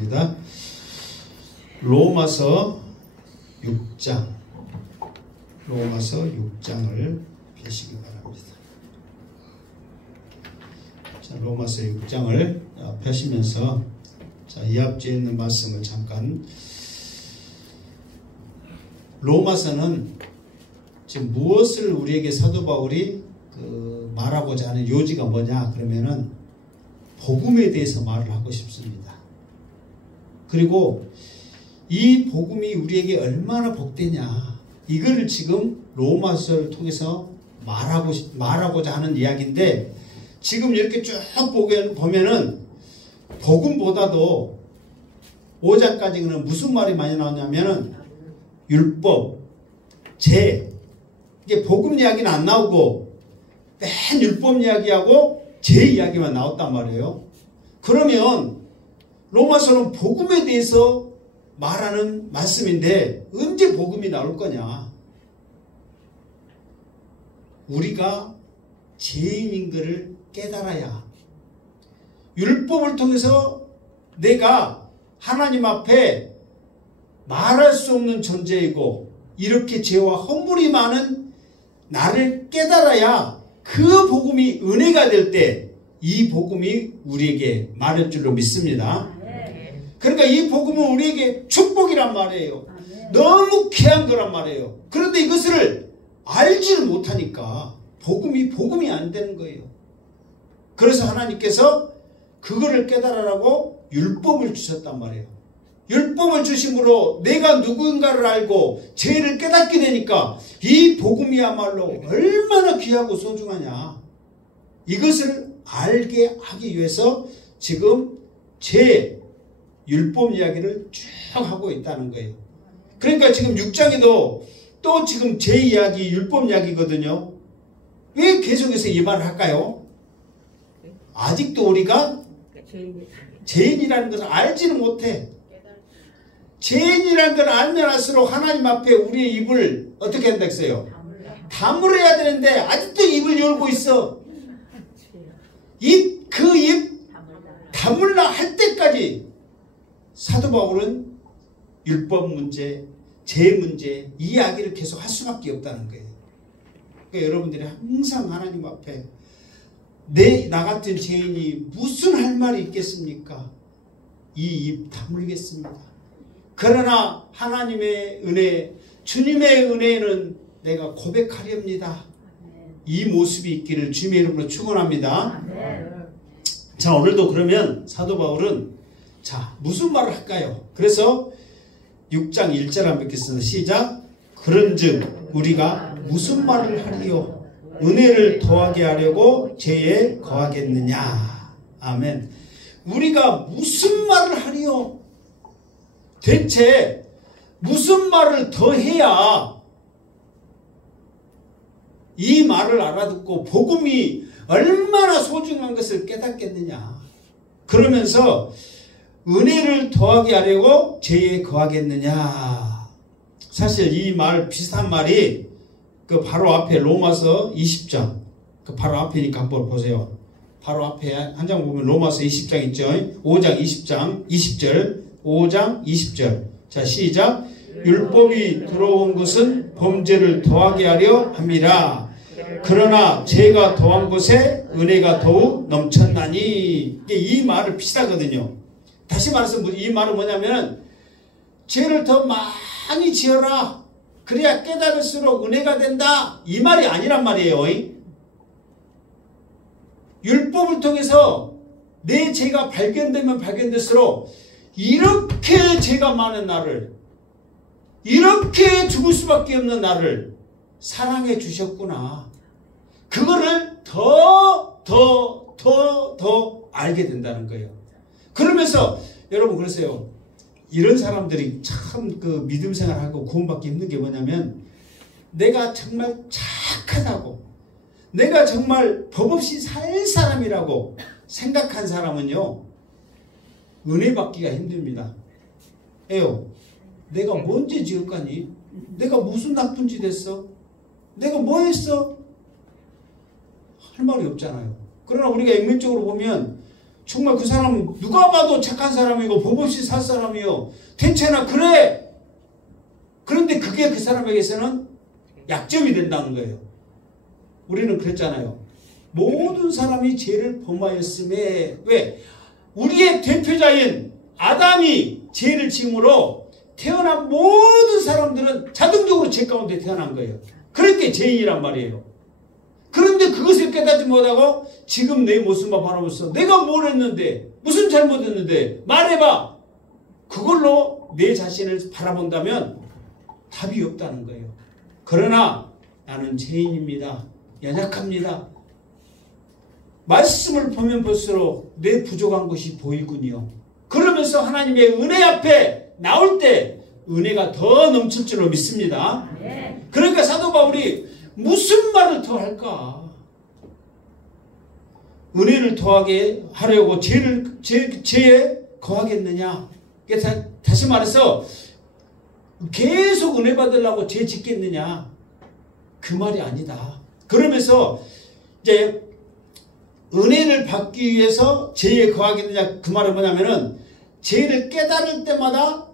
하겠습니다. 로마서 6장. 로마서 6장을 펴시기 바랍니다. 자, 로마서 6장을 펴시면서 자, 이 앞뒤에 있는 말씀을 잠깐. 로마서는 지금 무엇을 우리에게 사도 바울이 말하고자 하는 요지가 뭐냐 그러면은 복음에 대해서 말을 하고 싶습니다. 그리고 이 복음이 우리에게 얼마나 복되냐 이거를 지금 로마서를 통해서 말하고자 하는 이야기인데, 지금 이렇게 쭉 보면은 복음보다도 5장까지는 무슨 말이 많이 나오냐면은 율법, 제, 이게 복음 이야기는 안 나오고 맨 율법 이야기하고 제 이야기만 나왔단 말이에요. 그러면 로마서는 복음에 대해서 말하는 말씀인데 언제 복음이 나올 거냐? 우리가 죄인인 것을 깨달아야, 율법을 통해서 내가 하나님 앞에 말할 수 없는 존재이고 이렇게 죄와 허물이 많은 나를 깨달아야 그 복음이 은혜가 될 때 이 복음이 우리에게 말할 줄로 믿습니다. 그러니까 이 복음은 우리에게 축복이란 말이에요. 너무 귀한 거란 말이에요. 그런데 이것을 알지를 못하니까 복음이 안 되는 거예요. 그래서 하나님께서 그거를 깨달으라고 율법을 주셨단 말이에요. 율법을 주심으로 내가 누군가를 알고 죄를 깨닫게 되니까 이 복음이야말로 얼마나 귀하고 소중하냐, 이것을 알게 하기 위해서 지금 율법 이야기를 쭉 하고 있다는 거예요. 그러니까 지금 6장에도 또 지금 제 이야기, 율법 이야기거든요. 왜 계속해서 이 말을 할까요? 아직도 우리가 죄인이라는 것을 알지는 못해. 죄인이라는 걸 알면 할수록 하나님 앞에 우리의 입을 어떻게 한다 했어요? 다물어야 되는데 아직도 입을 열고 있어. 그 입 다물라 할 때까지 사도 바울은 율법 문제, 죄 문제, 이 이야기를 계속 할 수밖에 없다는 거예요. 그러니까 여러분들이 항상 하나님 앞에 나 같은 죄인이 무슨 할 말이 있겠습니까? 이 입 다물겠습니다. 그러나 하나님의 은혜, 주님의 은혜는 내가 고백하렵니다. 이 모습이 있기를 주님의 이름으로 축원합니다. 자, 오늘도 그러면 사도 바울은 자, 무슨 말을 할까요? 그래서 6장 1절 한번 읽겠습니다. 시작. 그런즉 우리가 무슨 말을 하리요? 은혜를 더하게 하려고 죄에 거하겠느냐? 아멘. 우리가 무슨 말을 하리요? 대체 무슨 말을 더 해야 이 말을 알아듣고 복음이 얼마나 소중한 것을 깨닫겠느냐? 그러면서 은혜를 더하게 하려고 죄에 거하겠느냐? 사실 이 말, 비슷한 말이 그 바로 앞에 로마서 20장, 그 바로 앞이니까 한번 보세요. 바로 앞에 한 장 보면 로마서 20장 있죠? 5장 20장 20절, 5장 20절. 자, 시작. 율법이 들어온 것은 범죄를 더하게 하려 함이라. 그러나 죄가 더한 곳에 은혜가 더욱 넘쳤나니. 이 말을 비슷하거든요. 다시 말해서 이 말은 뭐냐면 죄를 더 많이 지어라. 그래야 깨달을수록 은혜가 된다. 이 말이 아니란 말이에요. 율법을 통해서 내 죄가 발견되면 발견될수록 이렇게 죄가 많은 나를, 이렇게 죽을 수밖에 없는 나를 사랑해 주셨구나. 그거를 더 알게 된다는 거예요. 그러면서 여러분 그러세요. 이런 사람들이 참 그 믿음 생활하고 구원받기 힘든 게 뭐냐면, 내가 정말 착하다고, 내가 정말 법 없이 살 사람이라고 생각한 사람은요, 은혜 받기가 힘듭니다. 에요. 내가 뭔 죄 지었까니? 내가 무슨 나쁜 짓 했어? 내가 뭐 했어? 할 말이 없잖아요. 그러나 우리가 액면적으로 보면 정말 그 사람은 누가 봐도 착한 사람이고 법 없이 살 사람이요. 괜찮아 그래. 그런데 그게 그 사람에게서는 약점이 된다는 거예요. 우리는 그랬잖아요. 모든 사람이 죄를 범하였음에 왜? 우리의 대표자인 아담이 죄를 지음으로 태어난 모든 사람들은 자동적으로 죄 가운데 태어난 거예요. 그러니까 죄인이란 말이에요. 그런데 그것을 깨닫지 못하고 지금 내 모습만 바라보면서 내가 뭘 했는데 무슨 잘못했는데 말해봐. 그걸로 내 자신을 바라본다면 답이 없다는 거예요. 그러나 나는 죄인입니다. 연약합니다. 말씀을 보면 볼수록 내 부족한 것이 보이군요. 그러면서 하나님의 은혜 앞에 나올 때 은혜가 더 넘칠 줄로 믿습니다. 그러니까 사도 바울이 무슨 말을 더 할까? 은혜를 더하게 하려고 죄에 거하겠느냐? 다시 말해서 계속 은혜 받으려고 죄 짓겠느냐? 그 말이 아니다. 그러면서 이제 은혜를 받기 위해서 죄에 거하겠느냐? 그 말은 뭐냐면은 죄를 깨달을 때마다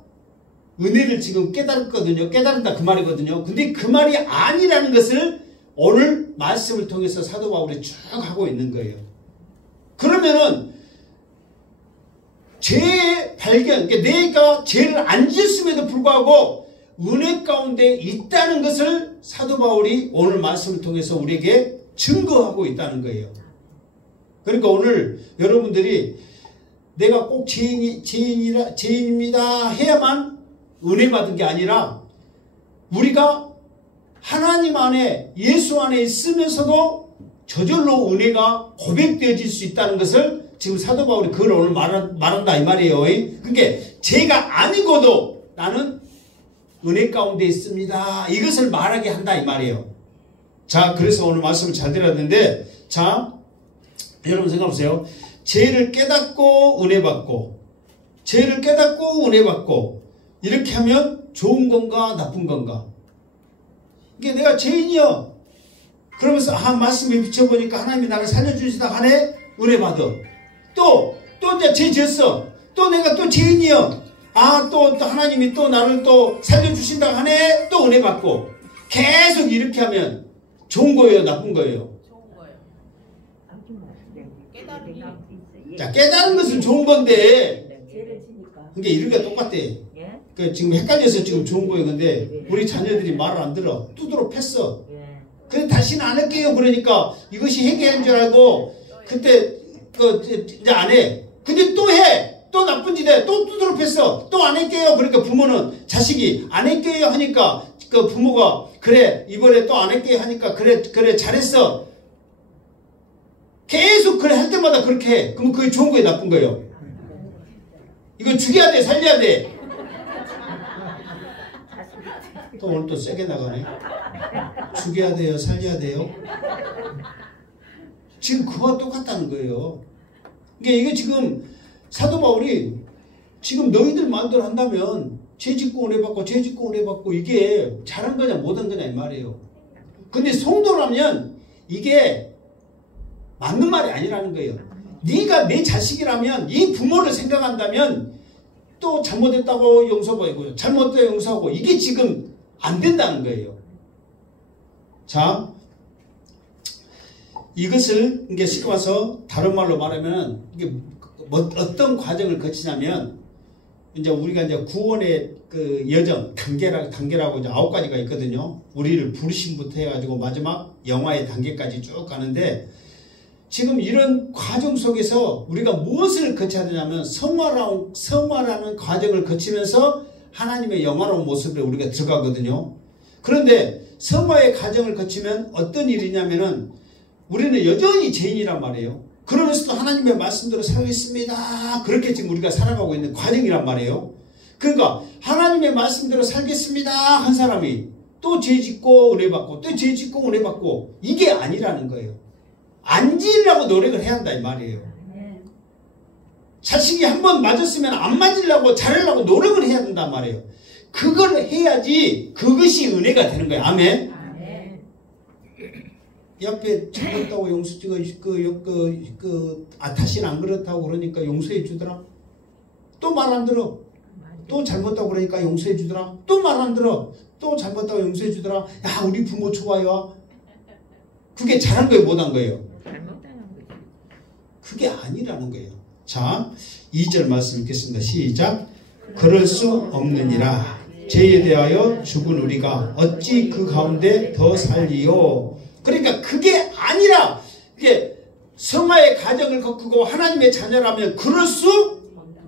은혜를 지금 깨달았거든요. 깨달은다 그 말이거든요. 근데 그 말이 아니라는 것을 오늘 말씀을 통해서 사도 바울이 쭉 하고 있는 거예요. 그러면은 죄의 발견, 그러니까 내가 죄를 안 지었음에도 불구하고 은혜 가운데 있다는 것을 사도 바울이 오늘 말씀을 통해서 우리에게 증거하고 있다는 거예요. 그러니까 오늘 여러분들이 내가 꼭 죄인입니다 해야만 은혜 받은 게 아니라 우리가 하나님 안에 예수 안에 있으면서도 저절로 은혜가 고백되어질 수 있다는 것을 지금 사도 바울이 그걸 오늘 말한다 이 말이에요. 그러니까 죄가 아니고도 나는 은혜 가운데 있습니다. 이것을 말하게 한다 이 말이에요. 자, 그래서 오늘 말씀을 잘 들었는데, 자, 여러분 생각해보세요. 죄를 깨닫고 은혜 받고, 죄를 깨닫고 은혜 받고, 이렇게 하면 좋은 건가 나쁜 건가? 이게 내가 죄인이요. 그러면서 말씀에 비춰보니까 하나님이 나를 살려주시다 하네. 은혜 받아. 또 이제 죄 지었어. 또 내가 또 죄인이요. 또 하나님이 또 나를 또 살려주신다 하네. 또 은혜 받고. 계속 이렇게 하면 좋은 거예요, 나쁜 거예요? 좋은 거예요. 자, 깨달은 것은 좋은 건데. 그게 이렇게 똑같대. 지금 헷갈려서 지금 좋은 거예요. 근데 우리 자녀들이 말을 안 들어. 두드러 팼어. 그래 다시는 안 할게요. 그러니까 이것이 해결한 줄 알고 그때 이제 안 해. 근데 또 해. 또 나쁜 짓 해. 또 두드러 팼어. 또 안 할게요. 그러니까 부모는 자식이 안 할게요 하니까 그 부모가 그래 이번에 또 안 할게요 하니까 그래 잘했어. 계속 그래 할 때마다 그렇게 해. 그럼 그게 좋은 거예요, 나쁜 거예요? 이거 죽여야 돼, 살려야 돼. 또 오늘 또 세게 나가네. 죽여야 돼요, 살려야 돼요. 지금 그와 똑같다는 거예요. 이게 지금 사도 바울이 지금 너희들 마음대로 한다면 죄 짓고 은혜 받고 죄 짓고 은혜 받고 이게 잘한 거냐 못한 거냐 이 말이에요. 근데 성도라면 이게 맞는 말이 아니라는 거예요. 네가 내 자식이라면 이 부모를 생각한다면 또 잘못했다고 용서하고 잘못했다고 용서하고 이게 지금 안 된다는 거예요. 자, 이것을 이게 쉽게 와서 다른 말로 말하면 이게 어떤 과정을 거치냐면 이제 우리가 이제 구원의 그 여정 단계라고 이제 9가지가 있거든요. 우리를 부르심부터 해가지고 마지막 영화의 단계까지 쭉 가는데 지금 이런 과정 속에서 우리가 무엇을 거쳐야 되냐면 성화라는 과정을 거치면서 하나님의 영화로운 모습에 우리가 들어가거든요. 그런데 성화의 과정을 거치면 어떤 일이냐면은 우리는 여전히 죄인이란 말이에요. 그러면서도 하나님의 말씀대로 살겠습니다. 그렇게 지금 우리가 살아가고 있는 과정이란 말이에요. 그러니까 하나님의 말씀대로 살겠습니다 한 사람이 또 죄 짓고 은혜 받고 또 죄 짓고 은혜 받고 이게 아니라는 거예요. 안 지으려고 노력을 해야 한다 이 말이에요. 자식이 한번 맞았으면 안 맞으려고 잘하려고 노력을 해야 된단 말이에요. 그걸 해야지 그것이 은혜가 되는 거예요. 아멘. 옆에 잘못다고 용서지가 다시는 안 그렇다고 그러니까 용서해 주더라. 또 말 안 들어. 또 잘못다고 그러니까 용서해 주더라. 또 말 안 들어. 또 잘못다고 용서해 주더라. 야, 우리 부모 좋아요. 그게 잘한 거예요, 못한 거예요? 그게 아니라는 거예요. 자, 2절 말씀 읽겠습니다. 시작. 그럴 수 없느니라. 죄에 대하여 죽은 우리가 어찌 그 가운데 더 살리요. 그러니까 그게 아니라, 이게 성화의 가정을 거꾸고 하나님의 자녀라면 그럴 수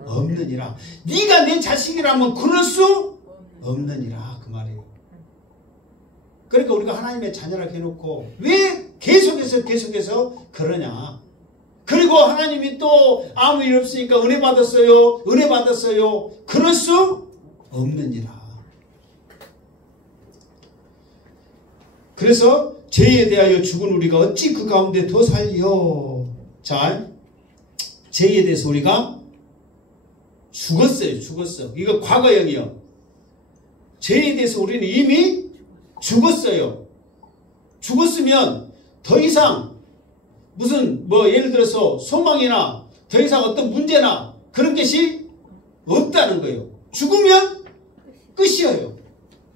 없느니라. 네가 내 자식이라면 그럴 수 없느니라. 그 말이에요. 그러니까 우리가 하나님의 자녀라 해놓고 왜 계속해서 그러냐. 그리고 하나님이 또 아무 일 없으니까 은혜 받았어요. 그럴 수 없느니라. 그래서 죄에 대하여 죽은 우리가 어찌 그 가운데 더 살려. 자, 죄에 대해서 우리가 죽었어. 이거 과거형이요. 죄에 대해서 우리는 이미 죽었어요. 죽었으면 더 이상 무슨 예를 들어서 소망이나 더 이상 어떤 문제나 그런 것이 없다는 거예요. 죽으면 끝이에요.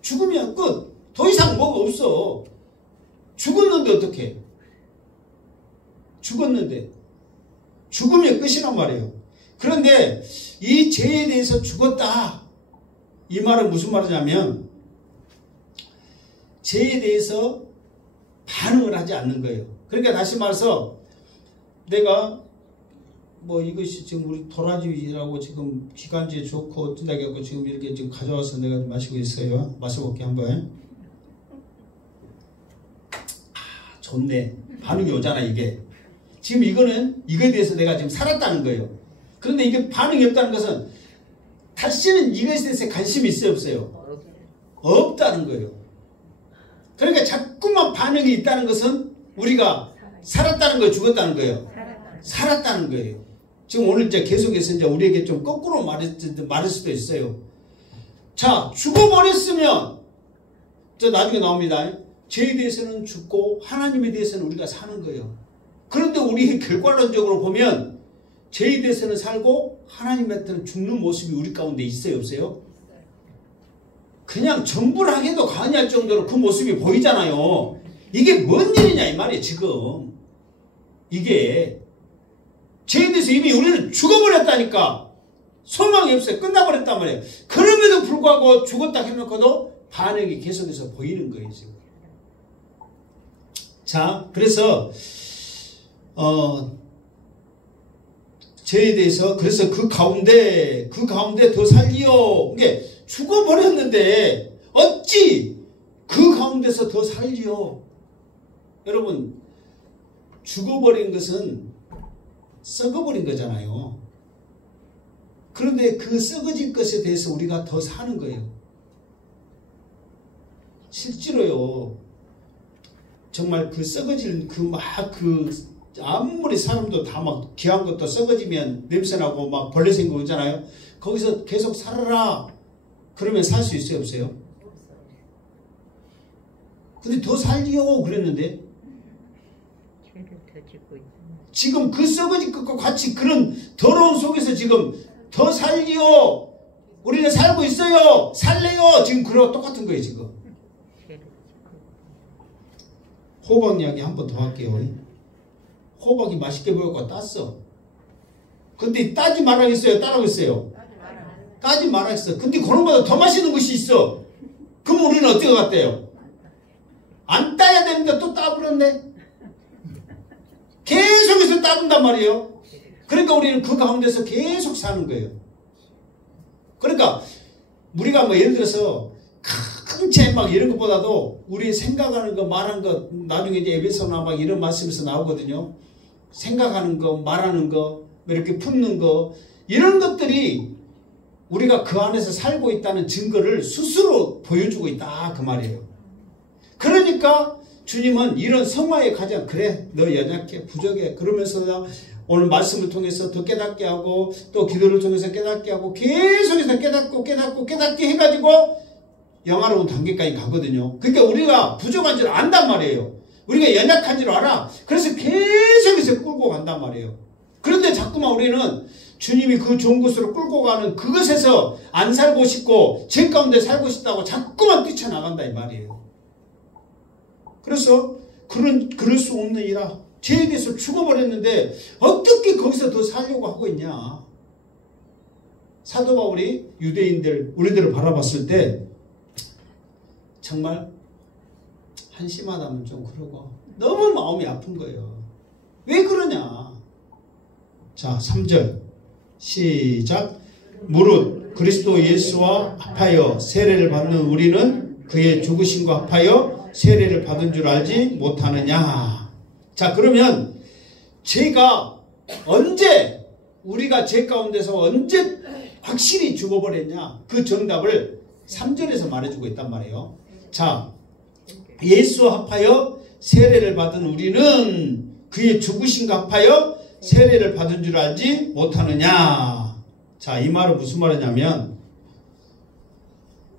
죽으면 끝. 더 이상 뭐가 없어. 죽었는데 어떡해? 죽으면 끝이란 말이에요. 그런데 이 죄에 대해서 죽었다. 이 말은 무슨 말이냐면 죄에 대해서 반응을 하지 않는 거예요. 그러니까 다시 말해서 내가 이것이 지금 우리 도라지라고 지금 기관지에 좋고 어쩐다 해갖고 지금 이렇게 지금 가져와서 내가 마시고 있어요. 마셔볼게 한번. 좋네. 반응이 오잖아 이게. 지금 이거에 대해서 내가 지금 살았다는 거예요. 그런데 이게 반응이 없다는 것은 다시는 이것에 대해서 관심이 있어요, 없어요? 없다는 거예요. 그러니까 자꾸만 반응이 있다는 것은 우리가 살았다는 거예요, 죽었다는 거예요? 살았다는 거예요. 지금 오늘 이제 계속해서 이제 우리에게 좀 거꾸로 말할 수도 있어요. 자, 죽어버렸으면, 나중에 나옵니다. 죄에 대해서는 죽고 하나님에 대해서는 우리가 사는 거예요. 그런데 우리 결과론적으로 보면 죄에 대해서는 살고 하나님한테는 죽는 모습이 우리 가운데 있어요, 없어요? 그냥 정불하게도 가능할 정도로 그 모습이 보이잖아요. 이게 뭔 일이냐 이 말이에요. 지금 이게 죄에 대해서 이미 우리는 죽어버렸다니까. 소망이 없어요. 끝나버렸단 말이에요. 그럼에도 불구하고 죽었다 해놓고도 반응이 계속해서 보이는 거예요 지금. 자, 그래서 죄에 대해서 그래서 그 가운데 더 살리요. 이게 죽어버렸는데 어찌 그 가운데서 더 살리요. 여러분, 죽어버린 것은 썩어버린 거잖아요. 그런데 그 썩어진 것에 대해서 우리가 더 사는 거예요. 실제로요. 정말 그 썩어질 아무리 사람도 다 막 귀한 것도 썩어지면 냄새나고 막 벌레 생기고 있잖아요. 거기서 계속 살아라. 그러면 살 수 있어요, 없어요? 근데 더 살리요 그랬는데 지금 그 썩어진 것과 같이 그런 더러운 속에서 지금 더 살리요. 우리는 살고 있어요. 살래요. 지금 그런 똑같은 거예요, 지금. 호박 이야기 한 번 더 할게요. 호박이 맛있게 보였고 땄어. 근데 따지 말아야겠어요? 따라겠어요? 따지 말아야겠어. 근데 그런 것보다 더 맛있는 것이 있어. 그럼 우리는 어떻게 갔대요? 안 따야 되는데 또 따버렸네. 계속해서 따본단 말이에요. 그러니까 우리는 그 가운데서 계속 사는 거예요. 그러니까 우리가 예를 들어서 큰 죄 막 이런 것보다도 우리 생각하는 거 말하는 거 나중에 이제 에베소나 막 이런 말씀에서 나오거든요. 생각하는 거 말하는 거 이렇게 품는 거 이런 것들이 우리가 그 안에서 살고 있다는 증거를 스스로 보여주고 있다 그 말이에요. 그러니까 주님은 이런 성화의 가장 그래 너 연약해 부족해 그러면서 오늘 말씀을 통해서 더 깨닫게 하고 또 기도를 통해서 깨닫게 하고 계속해서 깨닫게 해가지고 영화로운 단계까지 가거든요. 그러니까 우리가 부족한 줄 안단 말이에요. 우리가 연약한 줄 알아. 그래서 계속해서 끌고 간단 말이에요. 그런데 자꾸만 우리는 주님이 그 좋은 곳으로 끌고 가는 그것에서 안 살고 싶고 죄 가운데 살고 싶다고 자꾸만 뛰쳐나간다 이 말이에요. 그래서 그럴 수 없느니라. 죄에 대해서 죽어버렸는데 어떻게 거기서 더 살려고 하고 있냐. 사도 바울이 유대인들 우리들을 바라봤을 때 정말 한심하다면 좀 그러고 너무 마음이 아픈 거예요. 왜 그러냐. 자 3절 시작. 무릇 그리스도 예수와 합하여 세례를 받는 우리는 그의 죽으심과 합하여 세례를 받은 줄 알지 못하느냐. 자 그러면 죄가 언제 우리가 죄 가운데서 언제 확실히 죽어버렸냐. 그 정답을 3절에서 말해주고 있단 말이에요. 자 예수와 합하여 세례를 받은 우리는 그의 죽으심과 합하여 세례를 받은 줄 알지 못하느냐. 자, 이 말은 무슨 말이냐면,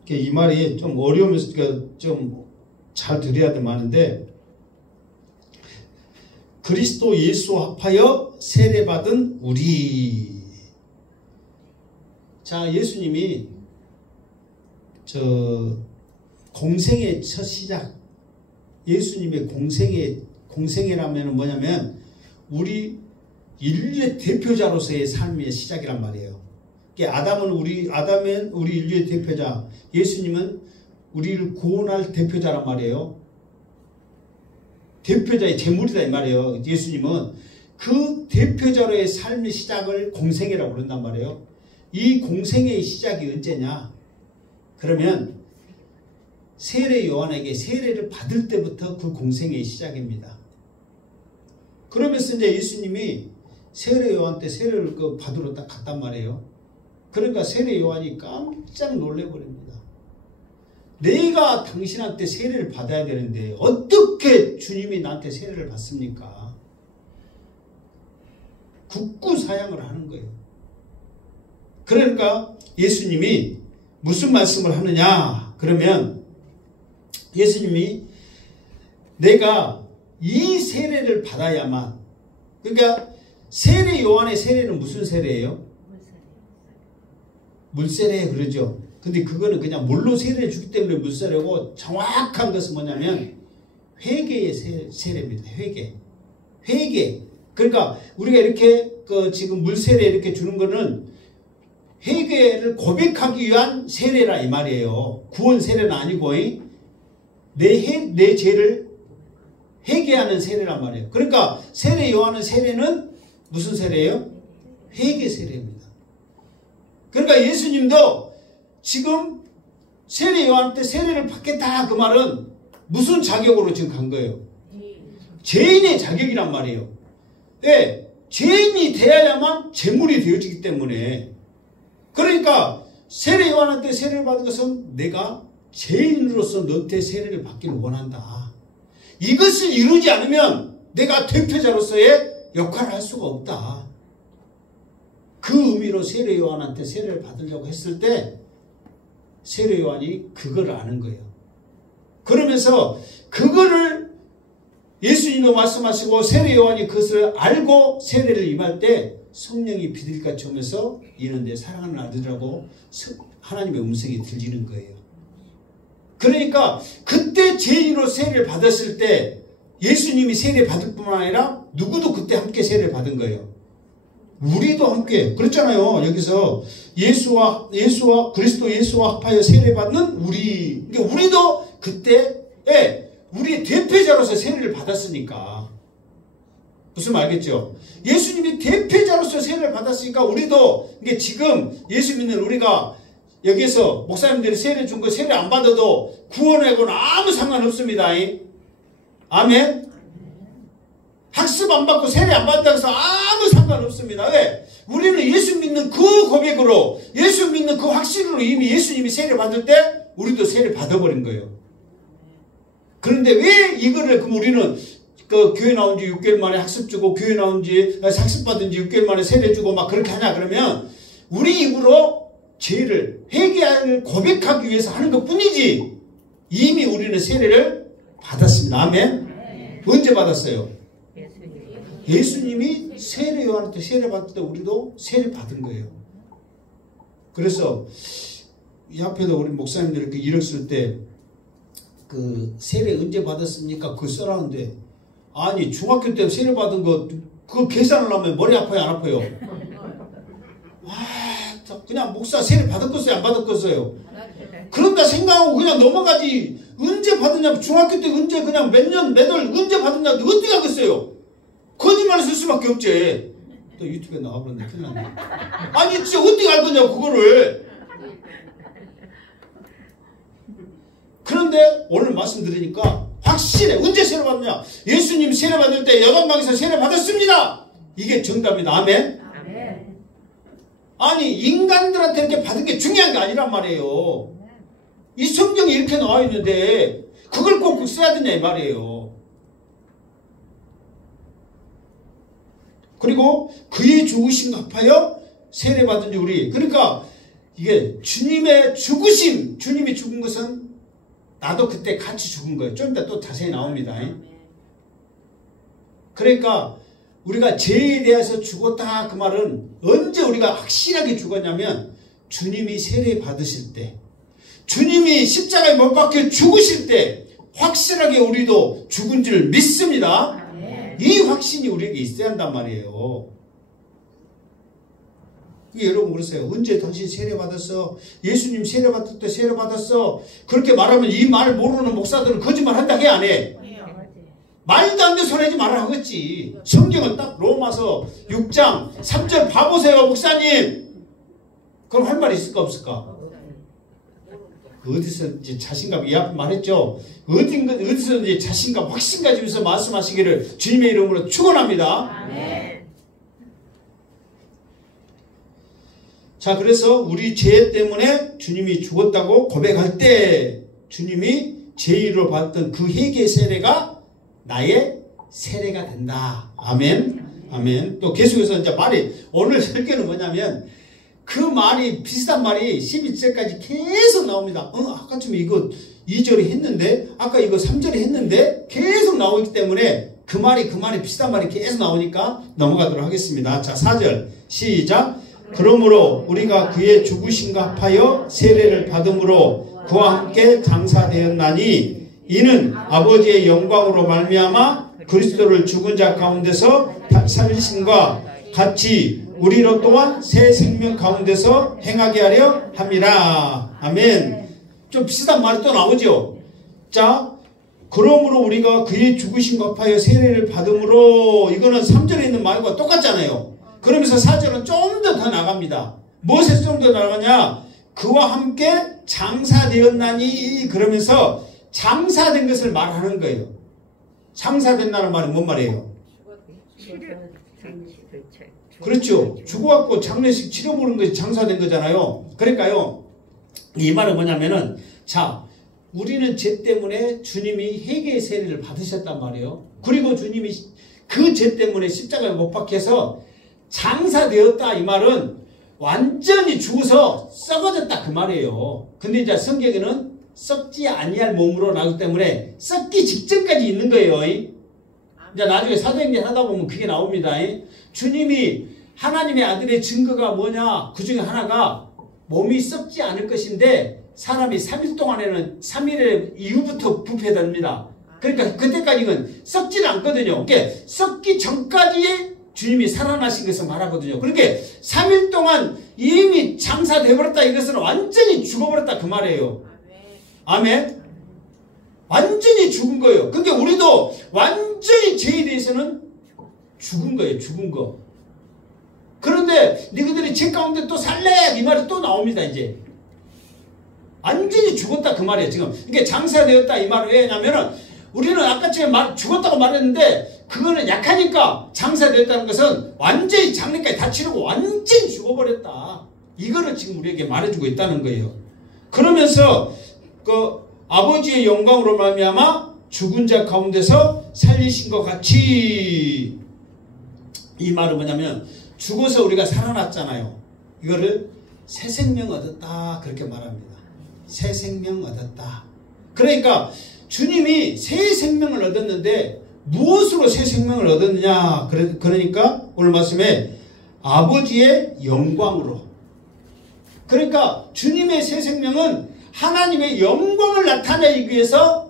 이 말이 좀 어려우면서 좀 잘 들어야 될 말인데, 그리스도 예수와 합하여 세례 받은 우리. 자, 예수님이 공생의 첫 시작, 예수님의 공생이라면 뭐냐면 우리 인류의 대표자로서의 삶의 시작이란 말이에요. 아담은 우리 인류의 대표자, 예수님은 우리를 구원할 대표자란 말이에요. 대표자의 제물이다 이 말이에요. 예수님은 그 대표자로의 삶의 시작을 공생이라고 그런단 말이에요. 이 공생의 시작이 언제냐? 그러면 세례 요한에게 세례를 받을 때부터 그 공생의 시작입니다. 그러면서 이제 예수님이 세례 요한 때 세례를 받으러 딱 갔단 말이에요. 그러니까 세례 요한이 깜짝 놀래버립니다. 내가 당신한테 세례를 받아야 되는데 어떻게 주님이 나한테 세례를 받습니까? 국구사양을 하는 거예요. 그러니까 예수님이 무슨 말씀을 하느냐? 그러면 예수님이 내가 이 세례를 받아야만, 그러니까 세례 요한의 세례는 무슨 세례예요? 물세례 그러죠. 근데 그거는 그냥 물로 세례를 주기 때문에 물세례고, 정확한 것은 뭐냐면 회개의 세례입니다. 회개. 그러니까 우리가 이렇게 지금 물세례 이렇게 주는 거는 회개를 고백하기 위한 세례라 이 말이에요. 구원 세례는 아니고 내 죄를 회개하는 세례란 말이에요. 그러니까 세례 요한의 세례는 무슨 세례예요? 회개 세례입니다. 그러니까 예수님도 지금 세례 요한 때 세례를 받겠다 그 말은 무슨 자격으로 지금 간 거예요? 죄인의 자격이란 말이에요. 네, 죄인이 되어야만 제물이 되어지기 때문에. 그러니까 세례 요한한테 세례를 받은 것은 내가 죄인으로서 너한테 세례를 받기를 원한다. 이것을 이루지 않으면 내가 대표자로서의 역할을 할 수가 없다. 그 의미로 세례 요한한테 세례를 받으려고 했을 때 세례 요한이 그걸 아는 거예요. 그러면서 그거를 예수님도 말씀하시고 세례 요한이 그것을 알고 세례를 임할 때 성령이 비둘기같이 오면서 이는 내 사랑하는 아들이라고 하나님의 음성이 들리는 거예요. 그러니까 그때 죄인으로 세례를 받았을 때 예수님이 세례 받을 뿐만 아니라 누구도 그때 함께 세례를 받은 거예요. 우리도 함께 그렇잖아요. 여기서 예수와 그리스도 예수와 합하여 세례 받는 우리. 그러니까 우리도 그때 우리의 대표자로서 세례를 받았으니까. 무슨 말 알겠죠? 예수님이 대표자로서 세례를 받았으니까 우리도 이게 지금 예수 믿는 우리가 여기서 목사님들이 세례 준 거 세례 안 받아도 구원하고는 아무 상관없습니다. 아멘. 학습 안 받고 세례 안 받는다고 해서 아무 상관없습니다. 왜? 우리는 예수 믿는 그 고백으로, 예수 믿는 그 확신으로 이미 예수님이 세례 받을 때 우리도 세례 받아버린 거예요. 그런데 왜 이거를 그럼 우리는 교회 나온 지 6개월 만에 학습 주고 교회 나온 지 학습 받은 지 6개월 만에 세례 주고 막 그렇게 하냐? 그러면 우리 입으로 죄를 회개를 고백하기 위해서 하는 것 뿐이지 이미 우리는 세례를 받았습니다. 아멘. 언제 받았어요? 예수님이 세례 요한한테 세례 받을 때 우리도 세례 받은 거예요. 그래서 이 앞에도 우리 목사님들 이렇게 읽었을 때 그 세례 언제 받았습니까? 그거 써라는데 아니 중학교 때 세례 받은 거 그거 계산을 하면 머리 아파요 안 아파요? 그냥 목사 세례 받았겠어요 안 받았겠어요? 그런다 생각하고 그냥 넘어가지. 언제 받았냐 중학교 때 언제 그냥 몇 년 몇 월 언제 받았냐 어떻게 하겠어요? 거짓말을 쓸 수밖에 없지. 또 유튜브에 나와버렸네. 큰일 났네. 아니 진짜 어떻게 알 거냐고 그거를. 그런데 오늘 말씀 들으니까 확실해. 언제 세례 받느냐? 예수님 세례 받을 때 여단방에서 세례 받았습니다. 이게 정답이다. 아멘? 아멘. 아니 인간들한테 이렇게 받은 게 중요한 게 아니란 말이에요. 이 성경에 이렇게 나와 있는데 그걸 꼭 써야 되냐 이 말이에요. 그리고 그의 죽으심 합하여 세례 받은 우리. 그러니까 이게 주님의 죽으심, 주님이 죽은 것은 나도 그때 같이 죽은 거예요. 좀 이따 또 자세히 나옵니다. 그러니까 우리가 죄에 대해서 죽었다 그 말은 언제 우리가 확실하게 죽었냐면 주님이 세례 받으실 때, 주님이 십자가에 못 박혀 죽으실 때 확실하게 우리도 죽은 줄 믿습니다. 이 확신이 우리에게 있어야 한단 말이에요. 여러분 그러세요. 언제 당신 세례 받았어? 예수님 세례 받을 때 세례 받았어? 그렇게 말하면 이 말 모르는 목사들은 거짓말 한다 해 안 해? 말도 안 되는 소리 하지 말아 하겠지. 성경은 딱 로마서 6장 3절 봐보세요 목사님. 그럼 할 말이 있을까 없을까? 어디서 이제 자신감, 이 앞에 말했죠. 어디서 이제 자신감, 확신 가지면서 말씀하시기를 주님의 이름으로 축원합니다. 아멘. 자, 그래서 우리 죄 때문에 주님이 죽었다고 고백할 때 주님이 죄인으로 받던 그 회개 세례가 나의 세례가 된다. 아멘. 아멘. 또 계속해서 이제 말이 오늘 설교는 뭐냐면 그 말이 비슷한 말이 12절까지 계속 나옵니다. 아까쯤에 이거 2절에 했는데 아까 이거 3절에 했는데 계속 나오기 때문에 그 말이 비슷한 말이 계속 나오니까 넘어가도록 하겠습니다. 자, 4절 시작. 그러므로 우리가 그의 죽으심과 합하여 세례를 받음으로 그와 함께 장사되었나니 이는 아버지의 영광으로 말미암아 그리스도를 죽은 자 가운데서 살리심과 같이 우리로 또한 새 생명 가운데서 행하게 하려 함이라. 아멘. 좀 비슷한 말이 또 나오죠. 자, 그러므로 우리가 그의 죽으심과 합하여 세례를 받음으로 이거는 3절에 있는 말과 똑같잖아요. 그러면서 4절은 좀 더 나갑니다. 무엇에서 좀 더 나가냐? 그와 함께 장사되었나니 그러면서 장사된 것을 말하는 거예요. 장사된다는 말은 뭔 말이에요? 그렇죠. 죽어갖고 장례식 치러보는 것이 장사된 거잖아요. 그러니까요. 이 말은 뭐냐면은 자, 우리는 죄 때문에 주님이 회개의 세례를 받으셨단 말이에요. 그리고 주님이 그 죄 때문에 십자가에 못 박혀서 장사되었다 이 말은 완전히 죽어서 썩어졌다 그 말이에요. 근데 이제 성경에는 썩지 아니할 몸으로 나오기 때문에 썩기 직전까지 있는 거예요. 이제 나중에 사도행전 하다 보면 그게 나옵니다. 주님이 하나님의 아들의 증거가 뭐냐? 그 중에 하나가 몸이 썩지 않을 것인데 사람이 3일 동안에는 3일의 이후부터 부패됩니다. 그러니까 그때까지는 썩지는 않거든요. 그러니까 썩기 전까지 주님이 살아나신 것을 말하거든요. 그러니까 3일 동안 이미 장사되어버렸다. 이것은 완전히 죽어버렸다 그 말이에요. 아멘. 완전히 죽은 거예요. 그러니까 우리도 완전히 죄에 대해서는 죽은 거예요. 죽은 거. 그런데 너희들이 죄 가운데 또 살래 이 말이 또 나옵니다. 이제 완전히 죽었다 그 말이에요. 지금 이게 장사되었다 이 말은 왜냐면은 우리는 아까처럼 죽었다고 말했는데 그거는 약하니까 장사되었다는 것은 완전히 장례까지 다 치르고 완전히 죽어버렸다. 이거를 지금 우리에게 말해주고 있다는 거예요. 그러면서 그 아버지의 영광으로 말미암아 죽은 자 가운데서 살리신 것 같이 이 말은 뭐냐면 죽어서 우리가 살아났잖아요. 이거를 새 생명 얻었다 그렇게 말합니다. 새 생명 얻었다. 그러니까 주님이 새 생명을 얻었는데 무엇으로 새 생명을 얻었느냐? 그러니까 오늘 말씀에 아버지의 영광으로. 그러니까 주님의 새 생명은 하나님의 영광을 나타내기 위해서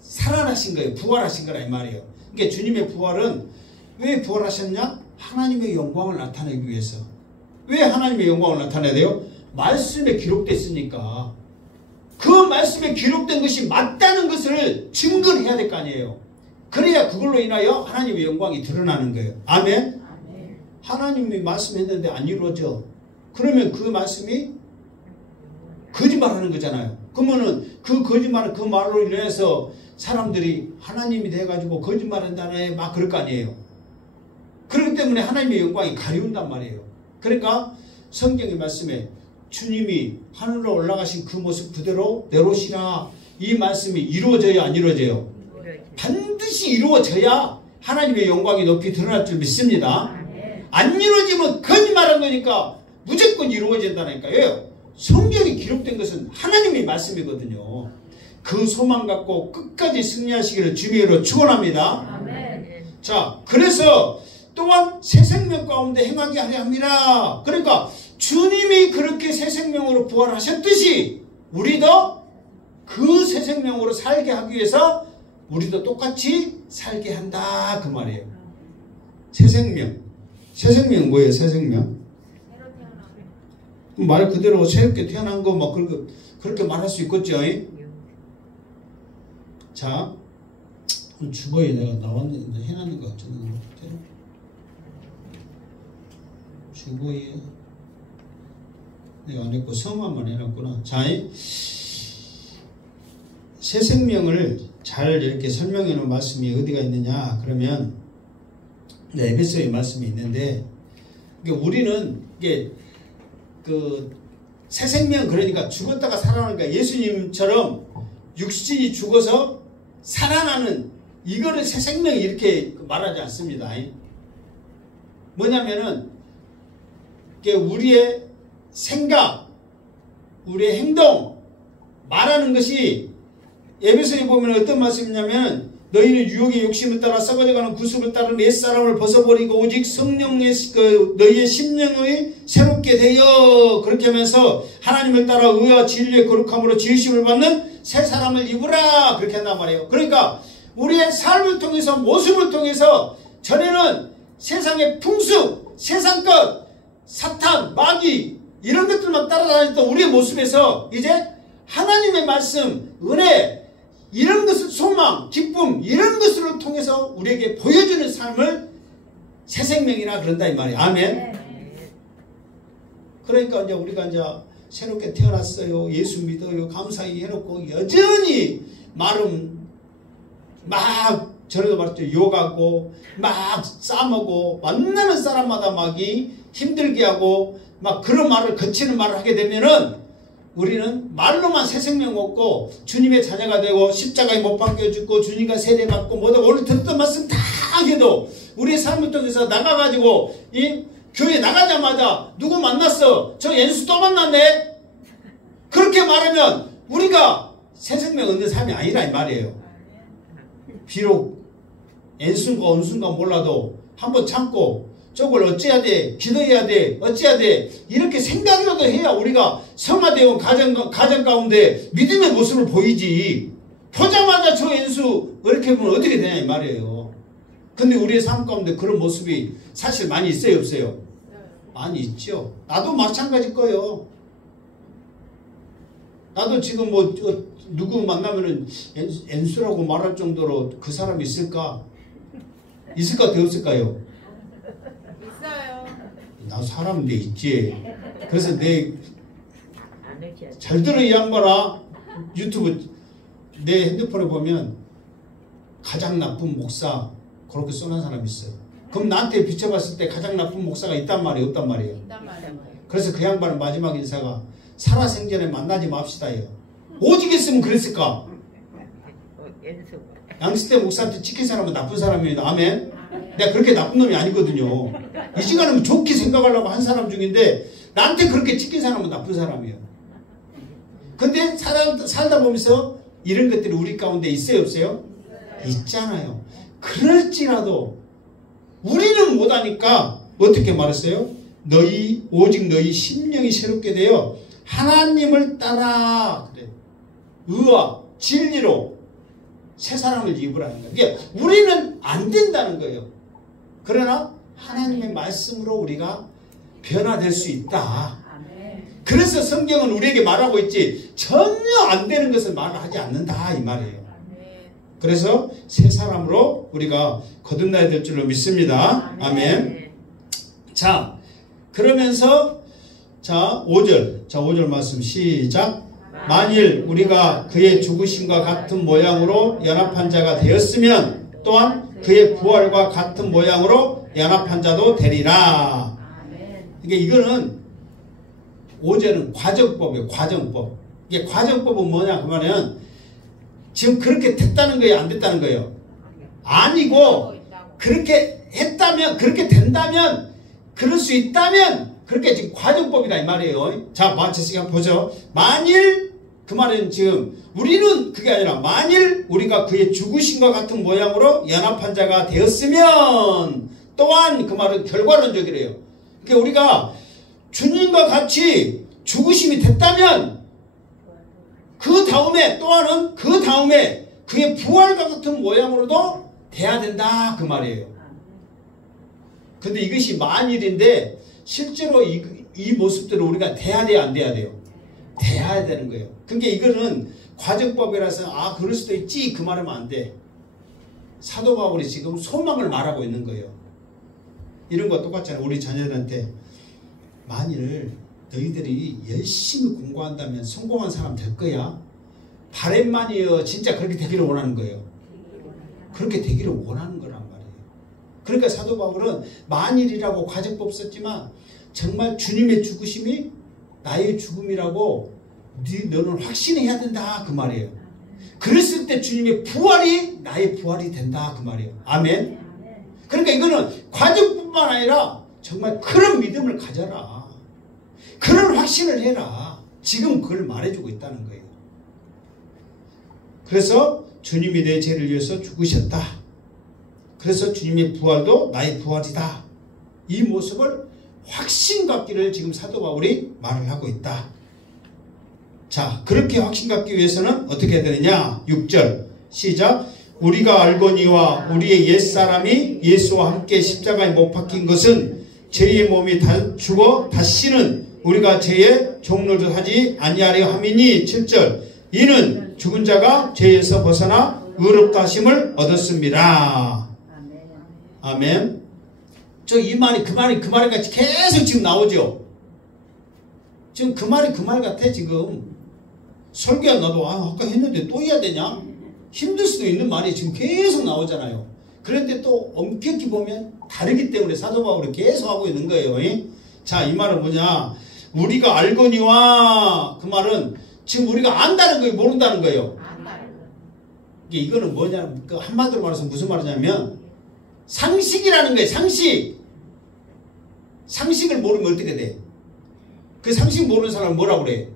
살아나신 거예요. 부활하신 거라 이 말이에요. 그러니까 주님의 부활은 왜 부활하셨냐? 하나님의 영광을 나타내기 위해서. 왜 하나님의 영광을 나타내야 돼요? 말씀에 기록됐으니까. 그 말씀에 기록된 것이 맞다는 것을 증거를 해야 될 거 아니에요. 그래야 그걸로 인하여 하나님의 영광이 드러나는 거예요. 아멘? 하나님이 말씀했는데 안 이루어져. 그러면 그 말씀이 거짓말하는 거잖아요. 그러면은 그 거짓말, 그 말로 인해서 사람들이 하나님이 돼가지고 거짓말한다네 막 그럴 거 아니에요. 그렇기 때문에 하나님의 영광이 가리운단 말이에요. 그러니까 성경의 말씀에 주님이 하늘로 올라가신 그 모습 그대로 내놓으시라, 이 말씀이 이루어져야 안 이루어져요? 반드시 이루어져야 하나님의 영광이 높이 드러날 줄 믿습니다. 안 이루어지면 거짓말한 거니까 무조건 이루어진다니까요. 성경에 기록된 것은 하나님의 말씀이거든요. 그 소망 갖고 끝까지 승리하시기를 주님으로 축원합니다. 자, 그래서 또한 새 생명 가운데 행하게 하려 합니다. 그러니까 주님이 그렇게 새 생명으로 부활하셨듯이 우리도 그 새 생명으로 살게 하기 위해서 우리도 똑같이 살게 한다 그 말이에요. 새 생명. 새 생명은 뭐예요? 새 생명? 말 그대로 새롭게 태어난 거 막 그렇게 말할 수 있겠죠. 자, 주보에 내가 나왔는데 해놨는 거 같은데 주보에 내가 안 했고 성화만 해놨구나. 자, 새 생명을 잘 이렇게 설명해 놓은 말씀이 어디가 있느냐 그러면 에베소의 말씀이 있는데, 우리는 이게 그 새 생명, 그러니까 죽었다가 살아나니까 예수님처럼 육신이 죽어서 살아나는 이거를 새 생명 이렇게 말하지 않습니다. 뭐냐면은 우리의 생각, 우리의 행동, 말하는 것이 에베소에 보면 어떤 말씀이냐면 너희는 유혹의 욕심을 따라 썩어져가는 구습을 따른 옛사람을 벗어버리고 오직 성령의 너희의 심령의 새롭게 되어 그렇게 하면서 하나님을 따라 의와 진리의 거룩함으로 지으심을 받는 새 사람을 입으라 그렇게 한단 말이에요. 그러니까 우리의 삶을 통해서 모습을 통해서 전에는 세상의 풍습, 세상 것, 사탄, 마귀 이런 것들만 따라다녔던 우리의 모습에서 이제 하나님의 말씀, 은혜 이런 것을 소망, 기쁨 이런 것을 통해서 우리에게 보여주는 삶을 새 생명이라 그런다 이 말이에요. 아멘. 그러니까 이제 우리가 이제 새롭게 태어났어요. 예수 믿어요. 감사히 해놓고 여전히 말은 막 전에도 말했죠. 욕하고 막 싸먹고 만나는 사람마다 막이 힘들게 하고 막 그런 말을 거치는 말을 하게 되면은 우리는 말로만 새 생명 얻고 주님의 자녀가 되고 십자가에 못 박혀 죽고 주님과 세례받고 뭐다 오늘 들었던 말씀 다 해도 우리의 삶을 통해서 나가가지고 이 교회 나가자마자 누구 만났어? 저 연수 또 만났네? 그렇게 말하면 우리가 새 생명 얻는 삶이 아니라 이 말이에요. 비록 연수인가 온수인가 몰라도 한번 참고 저걸 어찌해야 돼? 기도해야 돼? 어찌해야 돼? 이렇게 생각이라도 해야 우리가 성화되어 온 가정 가운데 믿음의 모습을 보이지. 보자마자 저 연수 이렇게 보면 어떻게 되냐 이 말이에요. 근데 우리의 삶 가운데 그런 모습이 사실 많이 있어요 없어요? 많이 있죠. 나도 마찬가지일 거예요. 나도 지금 뭐 누구 만나면은 연수라고 말할 정도로 그 사람이 있을까? 있을까 없을까요? 나 사람인데 있지. 그래서 잘 들어 이 양반아. 유튜브 내 핸드폰에 보면 가장 나쁜 목사 그렇게 써놓은 사람이 있어요. 그럼 나한테 비춰봤을 때 가장 나쁜 목사가 있단 말이에요 없단 말이에요? 있단 말이에요. 그래서 그 양반은 마지막 인사가 살아생전에 만나지 맙시다예요. 오직 했으면 그랬을까? 양시대 목사한테 찍힌 사람은 나쁜 사람입니다. 아멘. 내가 그렇게 나쁜 놈이 아니거든요. 이 시간은 좋게 생각하려고 한 사람 중인데 나한테 그렇게 찍힌 사람은 나쁜 사람이에요. 근데 살다 보면서 이런 것들이 우리 가운데 있어요 없어요? 있잖아요. 그럴지라도 우리는 못하니까 어떻게 말했어요? 오직 너희 심령이 새롭게 되어 하나님을 따라 그래. 의와 진리로 새 사람을 입으라는 거예요. 그러니까 우리는 안 된다는 거예요. 그러나 하나님의 말씀으로 우리가 변화될 수 있다. 그래서 성경은 우리에게 말하고 있지 전혀 안 되는 것을 말을 하지 않는다 이 말이에요. 그래서 새 사람으로 우리가 거듭나야 될 줄로 믿습니다. 아멘. 자, 그러면서 자 5절 말씀 시작. 만일 우리가 그의 죽으심과 같은 모양으로 연합한 자가 되었으면 또한 그의 부활과 같은 모양으로 연합한 자도 되리라. 그러니까 이거는 5절은 과정법이에요. 과정법. 이게 과정법은 뭐냐 그러면 지금 그렇게 됐다는 거예요? 안 됐다는 거예요? 아니고 그렇게 했다면 그렇게 된다면 그럴 수 있다면 그렇게 지금 과정법이다 이 말이에요. 자, 마치시간 보죠. 만일 그 말은 지금 우리는 그게 아니라 만일 우리가 그의 죽으심과 같은 모양으로 연합한 자가 되었으면 또한 그 말은 결과론적이래요. 그러니까 우리가 주님과 같이 죽으심이 됐다면 그 다음에 또한은 그 다음에 그의 부활과 같은 모양으로도 돼야 된다 그 말이에요. 근데 이것이 만일인데 실제로 이 모습들을 우리가 돼야 돼요 안 돼야 돼요? 돼야 되는 거예요. 그러니까 이거는 과정법이라서 그럴 수도 있지 그 말하면 안 돼. 사도 바울이 지금 소망을 말하고 있는 거예요. 이런 거 똑같잖아요. 우리 자녀들한테 만일 너희들이 열심히 공부한다면 성공한 사람 될 거야. 바람만이여 진짜 그렇게 되기를 원하는 거예요. 그렇게 되기를 원하는 거란 말이에요. 그러니까 사도 바울은 만일이라고 과정법 썼지만 정말 주님의 죽으심이 나의 죽음이라고 너는 확신해야 된다 그 말이에요. 그랬을 때 주님의 부활이 나의 부활이 된다 그 말이에요. 아멘. 그러니까 이거는 과정뿐만 아니라 정말 그런 믿음을 가져라. 그런 확신을 해라. 지금 그걸 말해주고 있다는 거예요. 그래서 주님이 내 죄를 위해서 죽으셨다. 그래서 주님의 부활도 나의 부활이다. 이 모습을 확신 갖기를 지금 사도 바울이 말을 하고 있다. 자, 그렇게 확신 갖기 위해서는 어떻게 해야 되느냐? 6절 시작. 우리가 알거니와 우리의 옛사람이 예수와 함께 십자가에 못 박힌 것은 죄의 몸이 죽어 다시는 우리가 죄의 종노릇 하지 아니하려 함이니. 7절 이는 죽은 자가 죄에서 벗어나 의롭다 하심을 얻었습니다. 아멘. 이 말이 그 말이 같이 계속 지금 나오죠. 지금 그 말이 그 말 같아. 지금 설교야 나도 아까 했는데 또 해야 되냐? 힘들 수도 있는 말이 지금 계속 나오잖아요. 그런데 또 엄격히 보면 다르기 때문에 사도 바울이 계속 하고 있는 거예요. 자, 이 말은 뭐냐? 우리가 알거니와 그 말은 지금 우리가 안다는 거예요, 모른다는 거예요. 이거는 뭐냐? 그 한마디로 말해서 무슨 말이냐면 상식이라는 거예요. 상식을 모르면 어떻게 돼? 그 상식 모르는 사람은 뭐라고 그래?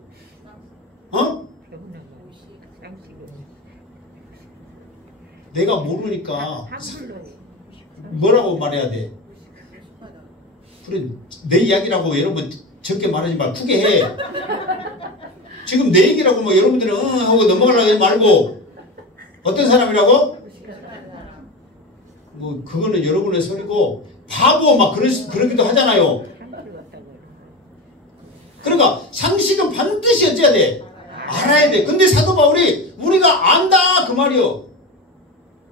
내가 모르니까 뭐라고 말해야 돼? 그래, 내 이야기라고 여러분 적게 말하지 말고 크게 해. 지금 내 얘기라고 뭐 여러분들은 하고 넘어가려고 하지 말고 어떤 사람이라고? 뭐 그거는 여러분의 소리고 바보 막 그러기도 하잖아요. 그러니까 상식은 반드시 어째야 돼? 알아야 돼. 근데 사도 바울이 우리가 안다 그 말이요.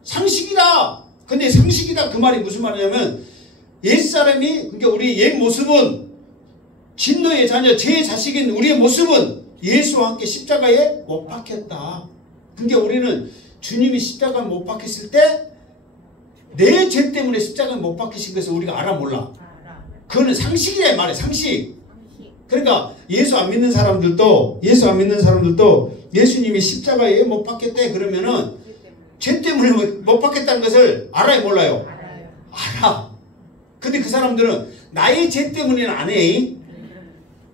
상식이다. 근데 상식이다 그 말이 무슨 말이냐면 옛사람이 그러니까 우리 옛 모습은 진노의 자녀 제 자식인 우리의 모습은 예수와 함께 십자가에 못 박혔다. 그러니까 우리는 주님이 십자가에 못 박혔을 때 내 죄 때문에 십자가에 못 박히신 것을 우리가 알아 몰라? 그거는 상식이라 말이야. 상식. 그러니까 예수 안 믿는 사람들도 예수님이 십자가에 못 박혔대 그러면은 죄 때문에 못 박혔다는 것을 알아요 몰라요? 알아. 근데 그 사람들은 나의 죄 때문에는 안 해.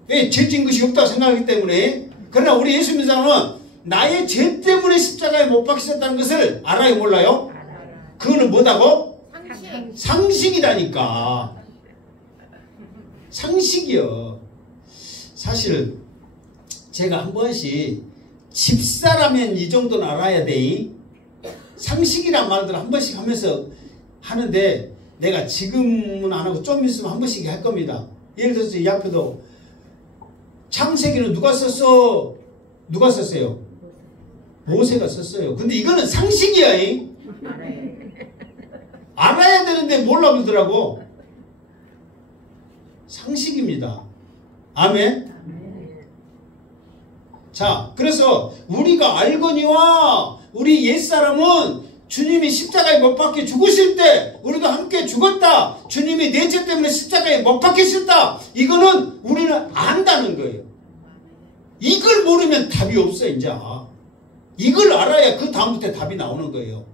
왜? 죄 지은 것이 없다고 생각하기 때문에. 그러나 우리 예수 믿는 사람은 나의 죄 때문에 십자가에 못 박히셨다는 것을 알아요 몰라요? 그거는 뭐다고? 상식. 상식이라니까. 상식이요. 사실 제가 한 번씩 집사라면 이 정도는 알아야 돼. 상식이란 말들 한 번씩 하면서 하는데 내가 지금은 안 하고 좀 있으면 한 번씩 할 겁니다. 예를 들어서 이 앞에도 창세기는 누가 썼어? 누가 썼어요? 모세가 썼어요. 근데 이거는 상식이야. 알아야 되는데 몰라 그러더라고. 상식입니다. 아멘? 자, 그래서 우리가 알거니와 우리 옛사람은 주님이 십자가에 못 박혀 죽으실 때 우리도 함께 죽었다. 주님이 내 죄 때문에 십자가에 못 박히셨다. 이거는 우리는 안다는 거예요. 이걸 모르면 답이 없어 이제. 이걸 알아야 그 다음부터 답이 나오는 거예요.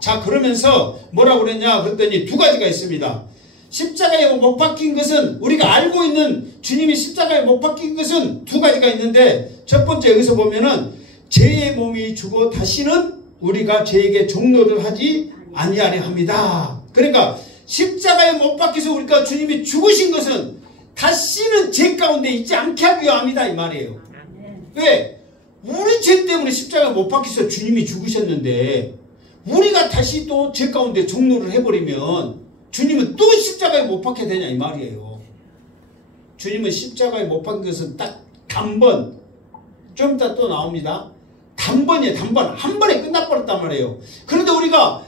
자, 그러면서 뭐라고 그랬냐 그랬더니 두 가지가 있습니다. 십자가에 못 박힌 것은 우리가 알고 있는 주님이 십자가에 못 박힌 것은 두 가지가 있는데 첫 번째 여기서 보면은 죄의 몸이 죽어 다시는 우리가 죄에게 종노를 하지 아니하려 합니다. 그러니까 십자가에 못 박혀서 우리가 주님이 죽으신 것은 다시는 죄 가운데 있지 않게 하기 위함이다 이 말이에요. 왜? 우리 죄 때문에 십자가에 못 박혀서 주님이 죽으셨는데 우리가 다시 또 죄 가운데 종노를 해버리면 주님은 또 십자가에 못 박혀야 되냐 이 말이에요. 주님은 십자가에 못 박힌 것은 딱 단번, 좀 이따 또 나옵니다. 단번이에요. 단번. 한 번에 끝나버렸단 말이에요. 그런데 우리가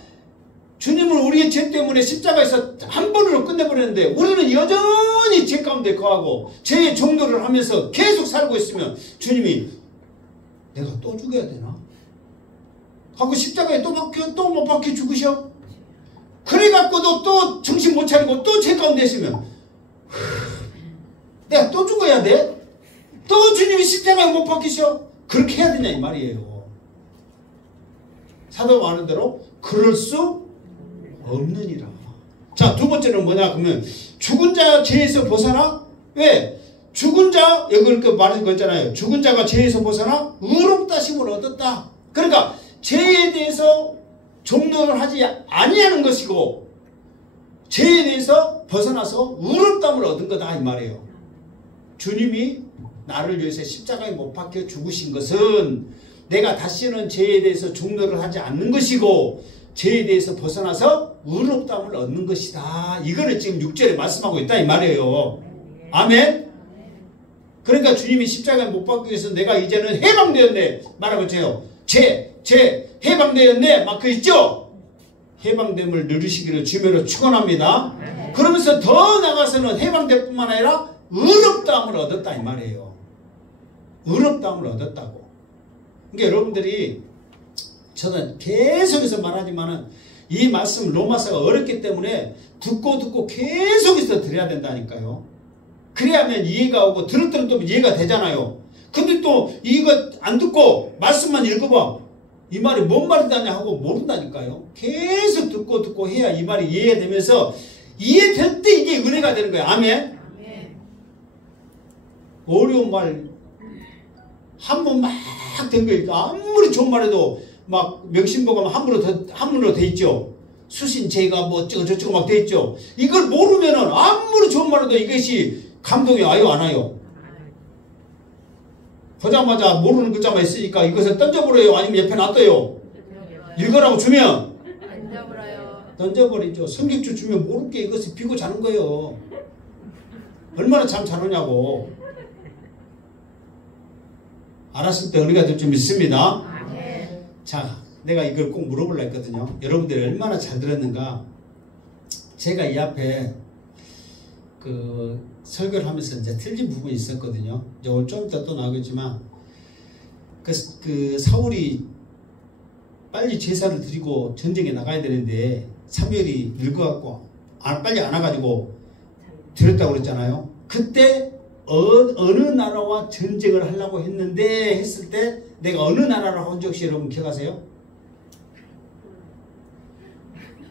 주님은 우리의 죄 때문에 십자가에서 한 번으로 끝내버렸는데 우리는 여전히 죄 가운데 거하고 죄의 종노를 하면서 계속 살고 있으면 주님이 내가 또 죽여야 되나? 하고 십자가에 또 못 박혀 죽으셔? 그래갖고도 또 정신 못 차리고 또 죄 가운데 있으면 내가 또 죽어야 돼? 또 주님이 십자가에 못 박히셔? 그렇게 해야 되냐 이 말이에요. 사도 말하는 대로 그럴 수 없느니라. 자, 두 번째는 뭐냐 그러면 죽은 자 죄에서 벗어나? 왜? 죽은 자 여기 이렇게 말한 거 있잖아요. 죽은 자가 죄에서 벗어나 의롭다심을 얻었다. 그러니까 죄에 대해서 종노를 하지 아니하는 것이고 죄에 대해서 벗어나서 의롭다함을 얻은 거다 이 말이에요. 주님이 나를 위해서 십자가에 못 박혀 죽으신 것은 내가 다시는 죄에 대해서 종노를 하지 않는 것이고 죄에 대해서 벗어나서 의롭다함을 얻는 것이다. 이거를 지금 6절에 말씀하고 있다 이 말이에요. 아멘? 그러니까 주님이 십자가에 못 박기 위해서 내가 이제는 해방되었네 말하고 있어요. 해방되었네 막 그 있죠? 해방됨을 누리시기를 주님으로 축원합니다. 그러면서 더 나가서는 해방될 뿐만 아니라 의롭다함을 얻었다 이 말이에요. 의롭다함을 얻었다고. 그러니까 여러분들이 저는 계속해서 말하지만은 이 말씀 로마서가 어렵기 때문에 듣고 계속해서 들어야 된다니까요. 그래야만 이해가 오고 들었더니 또 이해가 되잖아요. 근데 또 이거 안 듣고 말씀만 읽어봐. 이 말이 뭔 말이다냐 하고 모른다니까요. 계속 듣고 해야 이 말이 이해되면서 이해될 때 이게 은혜가 되는 거예요. 아멘? 어려운 말 한 번 막 된 거니까 아무리 좋은 말해도 막 명심보가 한문으로 돼 있죠. 수신제가 뭐 어쩌고 막 돼 있죠. 이걸 모르면은 아무리 좋은 말해도 이것이 감동이 와요 안 와요? 보자마자 모르는 글자만 있으니까 이것을 던져버려요 아니면 옆에 놔둬요? 읽으라고 주면 던져버리죠. 성경주 주면 모르게 이것을 비고 자는 거예요. 얼마나 참 잘하냐고. 알았을 때 은혜가 될 줄 믿습니다. 자, 내가 이걸 꼭 물어보려고 했거든요. 여러분들이 얼마나 잘 들었는가. 제가 이 앞에 그 설교를 하면서 이제 틀린 부분이 있었거든요. 이제 오늘 좀 이따 또 나오겠지만 그 사울이 빨리 제사를 드리고 전쟁에 나가야 되는데 사무엘이 늙어갖고 빨리 안 와가지고 드렸다고 그랬잖아요. 그때 어느 나라와 전쟁을 하려고 했는데 했을 때 내가 어느 나라라고 한 적 혹시 여러분 기억하세요?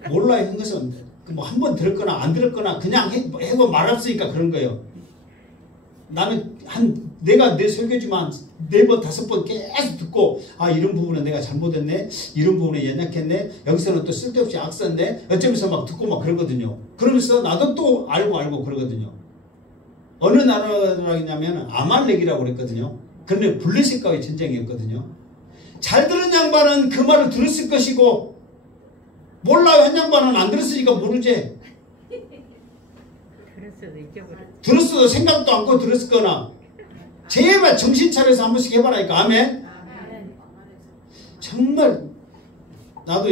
몰라요. 한 것은 뭐 한 번 들었거나 안 들었거나 그냥 해고 말없으니까 그런 거예요. 나는 한 내가 내 설교지만 4번, 5번 계속 듣고, 아, 이런 부분은 내가 잘못했네. 이런 부분에 연약했네. 여기서는 또 쓸데없이 악썼네. 어쩌면서 막 듣고 막 그러거든요. 그러면서 나도 또 알고 그러거든요. 어느 나라냐면 아말렉이라고 그랬거든요. 그런데 블레셋과의 전쟁이었거든요. 잘 들은 양반은 그 말을 들었을 것이고, 몰라요 한 양반은 안 들었으니까 모르지. 들었어도 생각도 않고 들었을 거나. 제발 정신 차려서 한 번씩 해봐라니까. 아멘. 정말 나도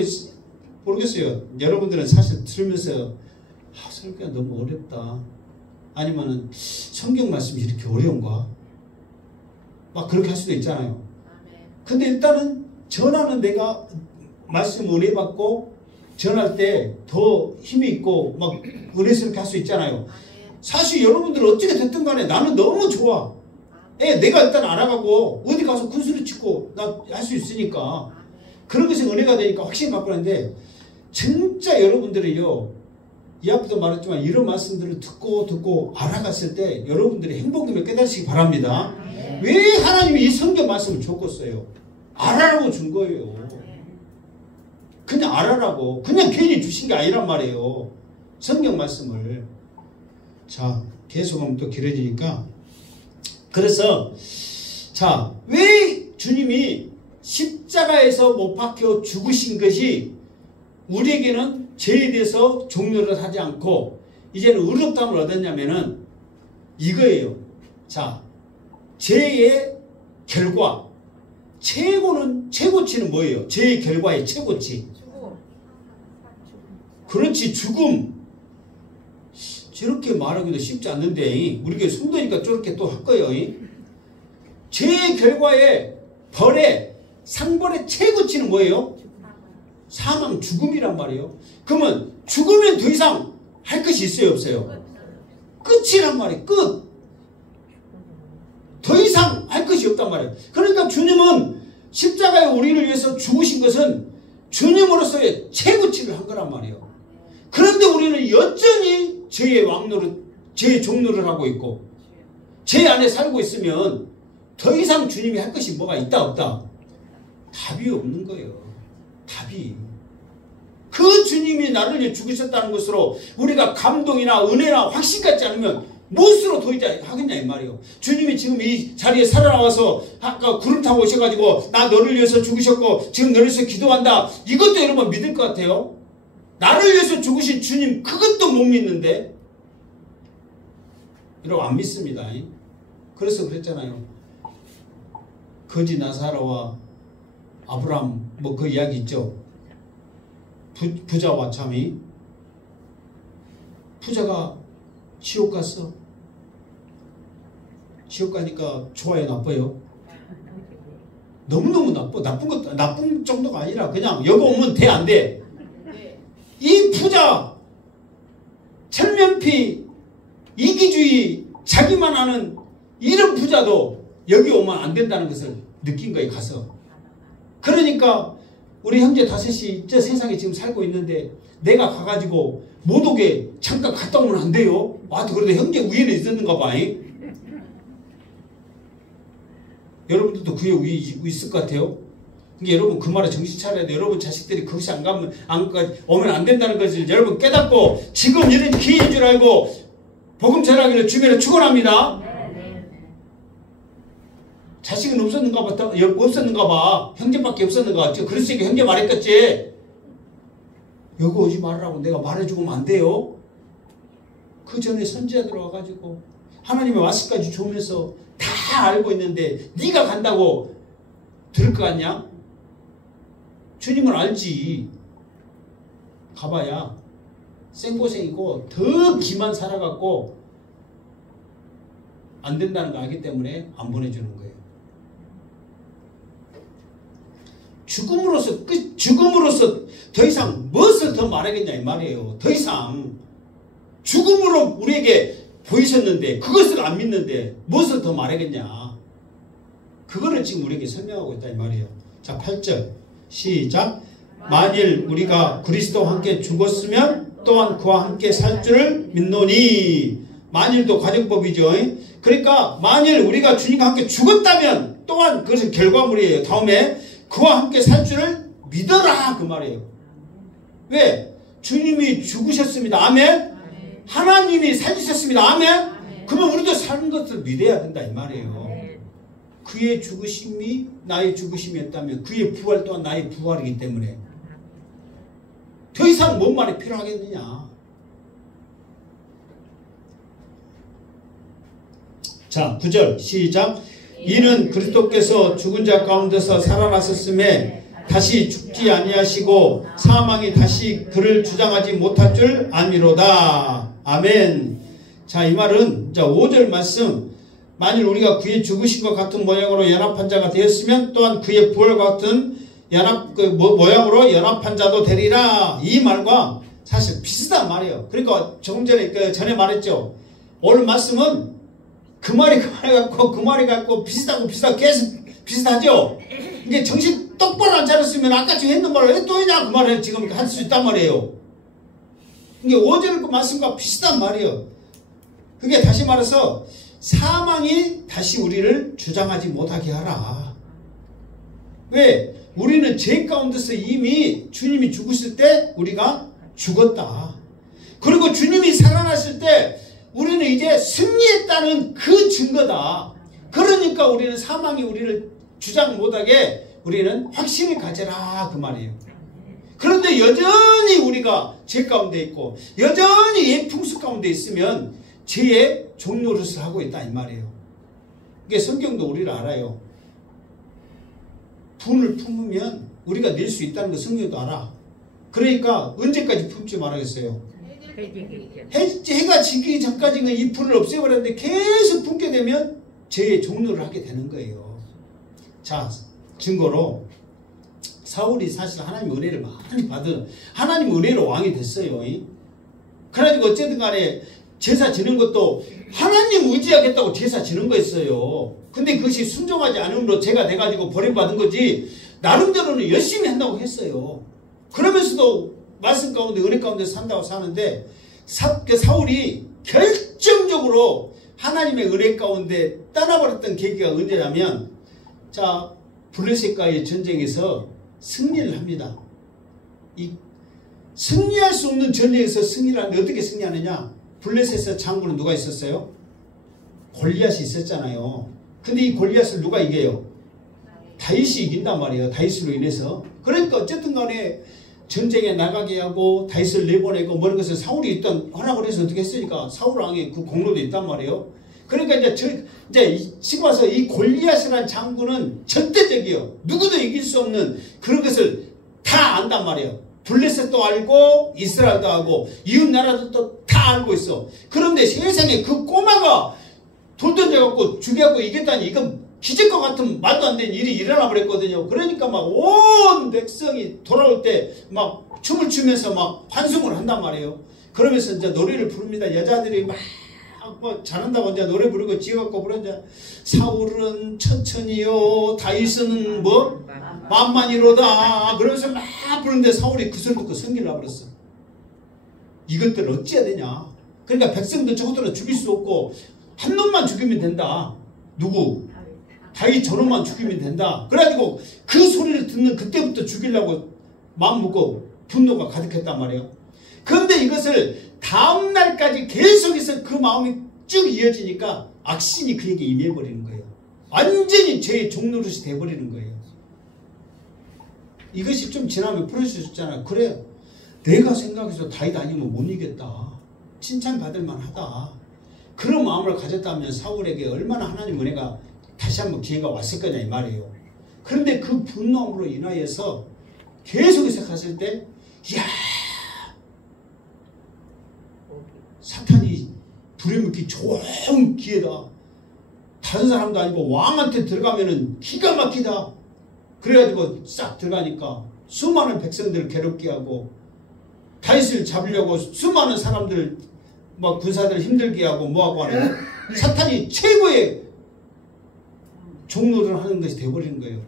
모르겠어요. 여러분들은 사실 들으면서 설교가 너무 어렵다. 아니면은 성경 말씀이 이렇게 어려운가? 막 그렇게 할 수도 있잖아요. 근데 일단은 전하는 내가 말씀 은혜 받고 전할 때 더 힘이 있고 막 은혜스럽게 할 수 있잖아요. 사실 여러분들 어떻게 됐든 간에 나는 너무 좋아. 내가 일단 알아가고 어디 가서 군소리 치고 나 할 수 있으니까 그런 것이 은혜가 되니까 확신 갖고 있는데, 진짜 여러분들이요, 이 앞에도 말했지만 이런 말씀들을 듣고 알아갔을 때 여러분들이 행복임을 깨달으시기 바랍니다. 왜 하나님이 이 성경 말씀을 줬겠어요? 알아라고 준 거예요. 그냥 알아라고. 그냥 괜히 주신 게 아니란 말이에요. 성경 말씀을. 자, 계속하면 또 길어지니까. 그래서 자, 왜 주님이 십자가에서 못 박혀 죽으신 것이 우리에게는 죄에 대해서 종료를 하지 않고 이제는 의롭다함을 얻었냐면은 이거예요. 자, 죄의 결과, 최고치는 뭐예요? 죄의 결과의 최고치. 그렇지, 죽음. 저렇게 말하기도 쉽지 않는데 우리가 성도니까 저렇게 또 할 거예요. 죄의 결과의 벌의 상벌의 최고치는 뭐예요? 사망, 죽음이란 말이에요. 그러면 죽으면 더 이상 할 것이 있어요, 없어요? 끝이란 말이에요. 끝. 더 이상 할 것이 없단 말이에요. 그러니까 주님은 십자가에 우리를 위해서 죽으신 것은 주님으로서의 최고치를 한 거란 말이에요. 그런데 우리는 여전히 죄의 왕노릇, 죄의 종노릇을 하고 있고 죄 안에 살고 있으면 더 이상 주님이 할 것이 뭐가 있다 없다? 답이 없는 거예요. 답이. 그 주님이 나를 위해 죽으셨다는 것으로 우리가 감동이나 은혜나 확신 갖지 않으면 무엇으로 도의하겠냐 이 말이에요. 주님이 지금 이 자리에 살아나와서 아까 구름 타고 오셔가지고 나 너를 위해서 죽으셨고 지금 너를 위해서 기도한다. 이것도 여러분 믿을 것 같아요? 나를 위해서 죽으신 주님 그것도 못 믿는데 여러분 안 믿습니다. 그래서 그랬잖아요. 거지 나사로와 아브라함 뭐 그 이야기 있죠. 부자와 참이. 부자가 지옥 갔어. 지옥 가니까 좋아요, 나빠요? 너무너무 나빠. 나쁜 정도가 아니라 그냥 여기 오면 돼, 안 돼? 이 부자, 철면피, 이기주의, 자기만 아는 이런 부자도 여기 오면 안 된다는 것을 느낀 거예요, 가서. 그러니까 우리 형제 5이 저 세상에 지금 살고 있는데 내가 가가지고 못 오게 잠깐 갔다 오면 안 돼요? 와도 그래도 형제 위에는 있었는가 봐. 여러분들도 그에 위에 있을 것 같아요? 그러니까 여러분 그 말에 정신 차려야 돼요. 여러분 자식들이 그것이 오면 안 된다는 것을 여러분 깨닫고 지금 이런 기회인 줄 알고 복음 전하기를 주변에 축원합니다. 자식은 없었는가 봐. 형제밖에 없었는가 봐. 그랬으니까 형제 말했겠지. 여기 오지 말라고 내가 말해주면 안 돼요. 그 전에 선지자들 와가지고 하나님의 말씀까지 주면서 다 알고 있는데 네가 간다고 들을 거 같냐? 주님은 알지. 가봐야 생고생이고 더 기만 살아갖고 안 된다는 거 알기 때문에 안 보내주는 거예요. 죽음으로써 더 이상 무엇을 더 말하겠냐 이 말이에요. 더 이상 죽음으로 우리에게 보이셨는데 그것을 안 믿는데 무엇을 더 말하겠냐. 그거를 지금 우리에게 설명하고 있다 이 말이에요. 자, 8절 시작. 만일 우리가 그리스도와 함께 죽었으면 또한 그와 함께 살 줄을 믿노니. 만일도 가정법이죠. 그러니까 만일 우리가 주님과 함께 죽었다면 또한 그것은 결과물이에요. 다음에 그와 함께 살 줄을 믿어라 그 말이에요. 왜? 주님이 죽으셨습니다. 아멘. 하나님이 살리셨습니다. 아멘. 그러면 우리도 사는 것을 믿어야 된다 이 말이에요. 그의 죽으심이 나의 죽으심이었다면 그의 부활 또한 나의 부활이기 때문에 더 이상 뭔 말이 필요하겠느냐. 자, 9절 시작. 이는 그리스도께서 죽은 자 가운데서 살아나셨음에 다시 죽지 아니하시고 사망이 다시 그를 주장하지 못할 줄 아미로다. 아멘. 자, 이 말은 자 5절 말씀. 만일 우리가 그의 죽으심과 같은 모양으로 연합한 자가 되었으면 또한 그의 부활과 같은 모양으로 연합한 자도 되리라. 이 말과 사실 비슷한 말이에요. 그러니까 조금 전에 말했죠. 오늘 말씀은 그 말이 같고 비슷하고 계속 비슷하죠. 이게 정신 똑바로 안 차렸으면 아까 지금 했는 말을 왜 또 했냐 그 말을 지금 할 수 있단 말이에요. 이게 5절 그 말씀과 비슷한 말이에요. 그게 다시 말해서 사망이 다시 우리를 주장하지 못하게 하라. 왜? 우리는 죄 가운데서 이미 주님이 죽으실 때 우리가 죽었다. 그리고 주님이 살아나실 때 우리는 이제 승리했다는 그 증거다. 그러니까 우리는 사망이 우리를 주장 못하게 우리는 확신을 가져라 그 말이에요. 그런데 여전히 우리가 죄 가운데 있고 여전히 옛 풍습 가운데 있으면 죄의 종노릇을 하고 있다 이 말이에요. 이게 성경도 우리를 알아요. 분을 품으면 우리가 낼 수 있다는 거 성경도 알아. 그러니까 언제까지 품지 말아야겠어요. 해가 지기 전까지는 이 분을 없애버렸는데 계속 품게 되면 죄의 종노를 하게 되는 거예요. 자, 증거로 사울이 사실 하나님의 은혜를 많이 받은 하나님 은혜로 왕이 됐어요. 그래가지고 어쨌든 간에 제사 지는 것도 하나님 의지하겠다고 제사 지는 거였어요. 근데 그것이 순종하지 않음으로 죄가 돼가지고 버림받은 거지 나름대로는 열심히 한다고 했어요. 그러면서도 말씀 가운데 은혜 가운데 산다고 사는데 사울이 결정적으로 하나님의 은혜 가운데 떠나버렸던 계기가 언제냐면 자 블레셋과의 전쟁에서 승리를 합니다. 이 승리할 수 없는 전쟁에서 승리를 하는데 어떻게 승리하느냐. 블레셋의 장군은 누가 있었어요? 골리앗이 있었잖아요. 근데 이 골리앗을 누가 이겨요? 다윗이 이긴단 말이에요. 다윗으로 인해서. 그러니까 어쨌든 간에 전쟁에 나가게 하고 다윗을 내보내고 모든 것을 사울이 일단 허락을 해서 어떻게 했으니까 사울 왕의 그 공로도 있단 말이에요. 그러니까 이제 지금 와서 이 골리앗이라는 장군은 절대적이에요. 누구도 이길 수 없는 그런 것을 다 안단 말이에요. 블레셋도 알고 이스라엘도 알고 이웃 나라들도 다 알고 있어. 그런데 세상에 그 꼬마가 돌 던져갖고 죽여갖고 이겼다니 이건 기적과 같은 말도 안 되는 일이 일어나 버렸거든요. 그러니까 막 온 백성이 돌아올 때 막 춤을 추면서 막 환송을 한단 말이에요. 그러면서 이제 노래를 부릅니다. 여자들이 막 뭐 잘한다고 이제 노래 부르고 지어갖고 부르자. 사울은 천천히요, 다윗은 뭐 만만이로다. 그러면서 막 부르는데 사울이 그 소리 듣고 성기를 나버렸어. 이것들을 어찌해야 되냐. 그러니까 백성들 저것들은 죽일 수 없고 한 놈만 죽이면 된다. 누구? 다윗 저놈만 죽이면 된다. 그래가지고 그 소리를 듣는 그때부터 죽이려고 마음 먹고 분노가 가득했단 말이에요. 그런데 이것을 다음날까지 계속해서 그 마음이 쭉 이어지니까 악신이 그에게 임해버리는 거예요. 완전히 죄의 종노릇이 돼버리는 거예요. 이것이 좀 지나면 풀어주셨잖아요. 그래, 내가 생각해서 다윗 아니면 못 이겼다. 칭찬받을 만하다. 그런 마음을 가졌다면 사울에게 얼마나 하나님 은혜가 다시 한번 기회가 왔을 거냐 이 말이에요. 그런데 그 분노함으로 인하여서 계속해서 갔을 때 이야, 사탄이 부려먹기 좋은 기회다. 다른 사람도 아니고 왕한테 들어가면은 기가 막히다. 그래가지고 싹 들어가니까 수많은 백성들을 괴롭게 하고 다윗을 잡으려고 수많은 사람들 막 군사들 힘들게 하고 뭐하고 하는 사탄이 최고의 종노를 하는 것이 되어버리는 거예요.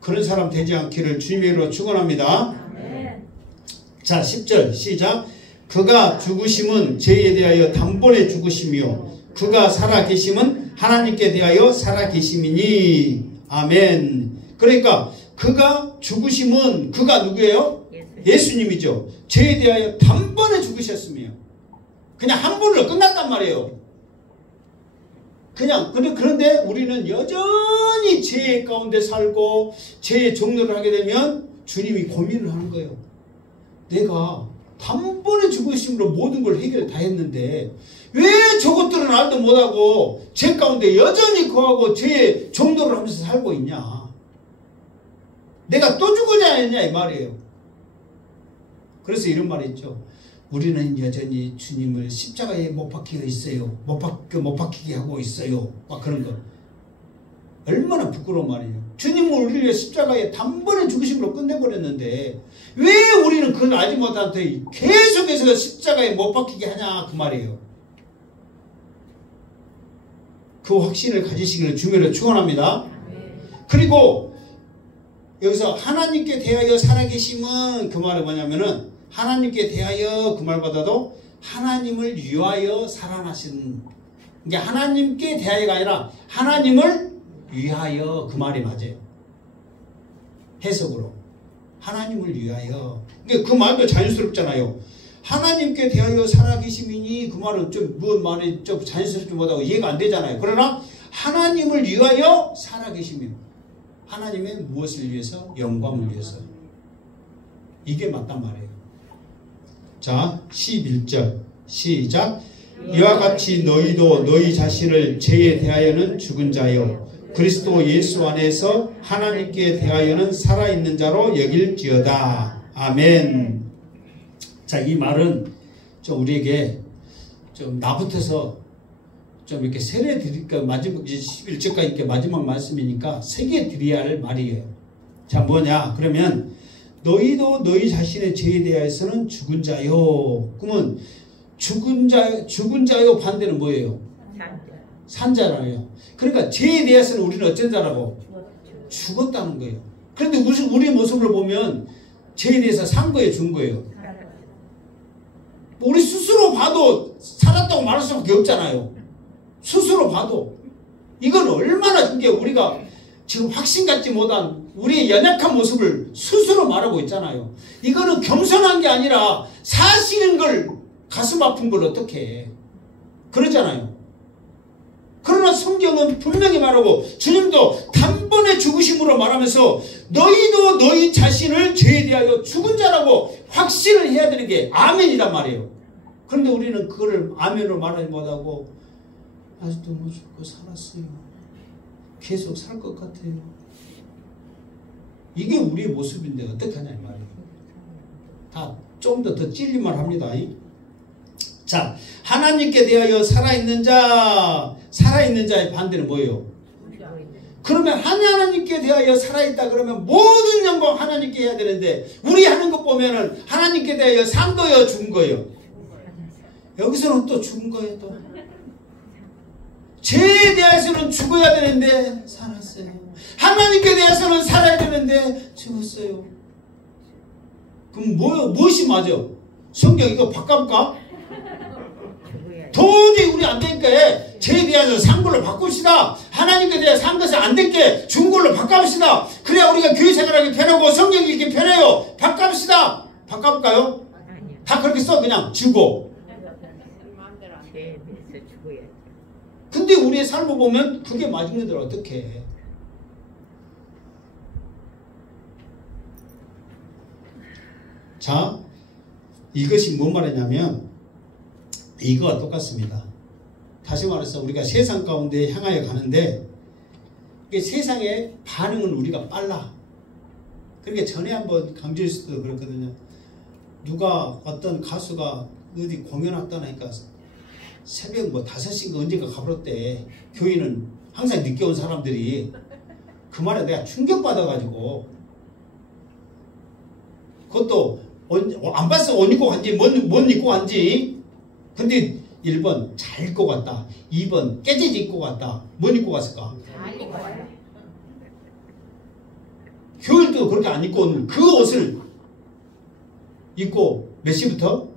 그런 사람 되지 않기를 주님의 이름으로 축원합니다. 자 10절 시작. 그가 죽으심은 죄에 대하여 단번에 죽으심이요 그가 살아계심은 하나님께 대하여 살아계심이니. 아멘. 그러니까 그가 죽으심은 그가 누구예요? 예수님이죠. 죄에 대하여 단번에 죽으셨으며 그냥 한 번으로 끝났단 말이에요. 그런데 우리는 여전히 죄 가운데 살고 죄의 종로를 하게 되면 주님이 고민을 하는 거예요. 내가 단번에 죽으심으로 모든 걸 해결 다 했는데 왜 저것들은 알도 못하고 죄 가운데 여전히 거하고 죄의 종로를 하면서 살고 있냐. 내가 또 죽어야 했냐 이 말이에요. 그래서 이런 말이 있죠. 우리는 여전히 주님을 십자가에 못 박히고 있어요. 못 박히게 하고 있어요. 막 그런 거. 얼마나 부끄러운 말이에요. 주님은 우리를 십자가에 단번에 죽으심으로 끝내버렸는데 왜 우리는 그걸 알지 못한테 계속해서 십자가에 못 박히게 하냐 그 말이에요. 그 확신을 가지시기를 주님으로 축원합니다. 그리고 여기서 하나님께 대하여 살아계심은 그 말은 뭐냐면은 하나님께 대하여 그 말보다도 하나님을 위하여 살아나신, 이게 하나님께 대하여가 아니라 하나님을 위하여 그 말이 맞아요. 해석으로 하나님을 위하여. 그러니까 그 말도 자연스럽잖아요. 하나님께 대하여 살아계심이니 그 말은 좀 뭔 말이 좀 자연스럽지 못하고 이해가 안 되잖아요. 그러나 하나님을 위하여 살아계시며 하나님의 무엇을 위해서? 영광을 위해서. 이게 맞단 말이에요. 자, 11절 시작. 이와 같이 너희도 너희 자신을 죄에 대하여는 죽은 자요 그리스도 예수 안에서 하나님께 대하여는 살아있는 자로 여길지어다. 아멘. 자, 이 말은 좀 우리에게 좀 나부터서 좀 이렇게 세례 드릴까, 마지막 11절까지 이렇게 마지막 말씀이니까 세게 드려야 할 말이에요. 자, 뭐냐? 그러면 너희도 너희 자신의 죄에 대해서는 죽은 자요. 그러면 죽은 자요 반대는 뭐예요? 산자라요. 그러니까 죄에 대해서는 우리는 어쩐 자라고? 죽었다는 거예요. 그런데 우리 모습을 보면 죄에 대해서 산 거예요, 죽은 거예요? 우리 스스로 봐도 살았다고 말할 수밖에 없잖아요. 스스로 봐도. 이건 얼마나 이게 우리가 지금 확신 갖지 못한 우리의 연약한 모습을 스스로 말하고 있잖아요. 이거는 겸손한 게 아니라 사실인 걸 가슴 아픈 걸 어떻게 해. 그러잖아요. 그러나 성경은 분명히 말하고 주님도 단번에 죽으심으로 말하면서 너희도 너희 자신을 죄에 대하여 죽은 자라고 확신을 해야 되는 게 아멘이란 말이에요. 그런데 우리는 그거를 아멘으로 말하지 못하고 아직도 못 죽고 살았어요. 계속 살 것 같아요. 이게 우리의 모습인데 어떡하냐 이 말이에요. 다 좀 더 찔리만 합니다. 자, 하나님께 대하여 살아있는 자의 반대는 뭐예요? 그러면 하나님께 대하여 살아있다 그러면 모든 영광 하나님께 해야 되는데 우리 하는 것 보면은 하나님께 대하여 산 거예요, 죽은 거예요? 여기서는 또 죽은 거예요. 또 죄에 대해서는 죽어야 되는데 살았어요. 하나님께 대해서는 살아야 되는데 죽었어요. 그럼 무엇이 맞아? 성경 이거 바꿔볼까? 도저히 우리 안 되니까 죄에 대해서 산 걸로 바꿉시다. 하나님께 대해 산 것을 안 됐게 준 걸로 바꿔봅시다. 그래야 우리가 교회 생활하기 편하고 성경 읽기 편해요. 바꿔봅시다. 바꿔볼까요? 다 그렇게 써. 그냥 주고. 근데 우리의 삶을 보면 그게 맞은 것들 어떻게 해? 자, 이것이 뭔 말이냐면 이거와 똑같습니다. 다시 말해서 우리가 세상 가운데 향하여 가는데 세상의 반응은 우리가 빨라. 그러니까 전에 한번 강조했을 때도 그렇거든요. 누가 어떤 가수가 어디 공연 왔다 하니까 새벽 5시인가 언젠가 가버렸대. 교인은 항상 늦게 온 사람들이. 그 말에 내가 충격받아가지고 그것도 안 봤어. 옷 입고 간지 뭔 입고 간지. 근데 1번 잘 입고 갔다. 2번 깨지지 입고 갔다. 뭔 입고 갔을까? 잘 입고 갔다. 교일도 그렇게 안 입고 온 그 옷을 입고 몇 시부터?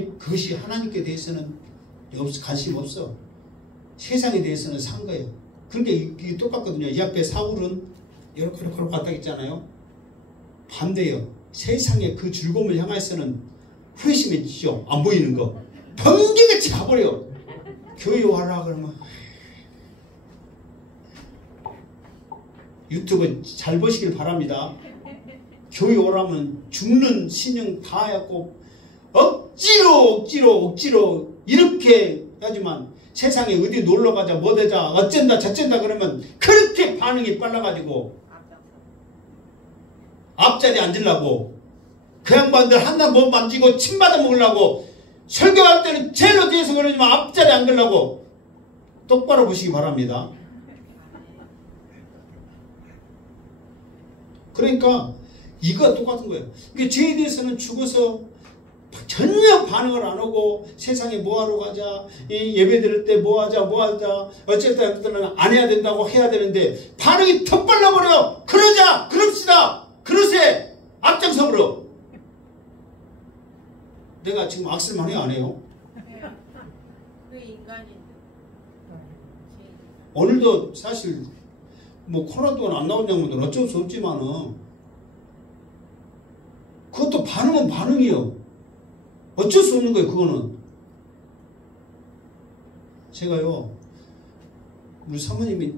그것이 하나님께 대해서는 관심 없어. 세상에 대해서는 산 거예요. 그러니까 이게 똑같거든요. 이 앞에 사울은 이렇게 갔다 있잖아요. 반대요. 세상의 그 즐거움을 향해서는 후회심해지죠. 안 보이는 거. 번개같이 가버려. 교회 와라 그러면 유튜브 잘 보시길 바랍니다. 교회 오라면 죽는 신용 다 해갖고 억지로 이렇게 하지만 세상에 어디 놀러가자 뭐되자 어쩐다 저쩐다 그러면 그렇게 반응이 빨라가지고 앞자리에 앉으려고 그 양반들 한날 못 만지고 침 받아 먹으려고 설교할 때는 제일로 뒤에서 그러지만 앞자리에 앉으려고 똑바로 보시기 바랍니다. 그러니까 이거 똑같은 거예요. 그러니까 죄에 대해서는 죽어서 전혀 반응을 안 하고 세상에 뭐하러 가자 예배 드릴 때 뭐하자 어쨌든 안 해야 된다고 해야 되는데 반응이 더 빨라버려. 그러자 그럽시다 그러세 앞장서버려. 내가 지금 악설만 해요 안 해요? 그 인간인데 오늘도 사실 뭐 코로나 동안 안 나온 장면들 어쩔 수 없지만은 그것도 반응은 반응이요. 어쩔 수 없는 거예요. 그거는 제가요 우리 사모님이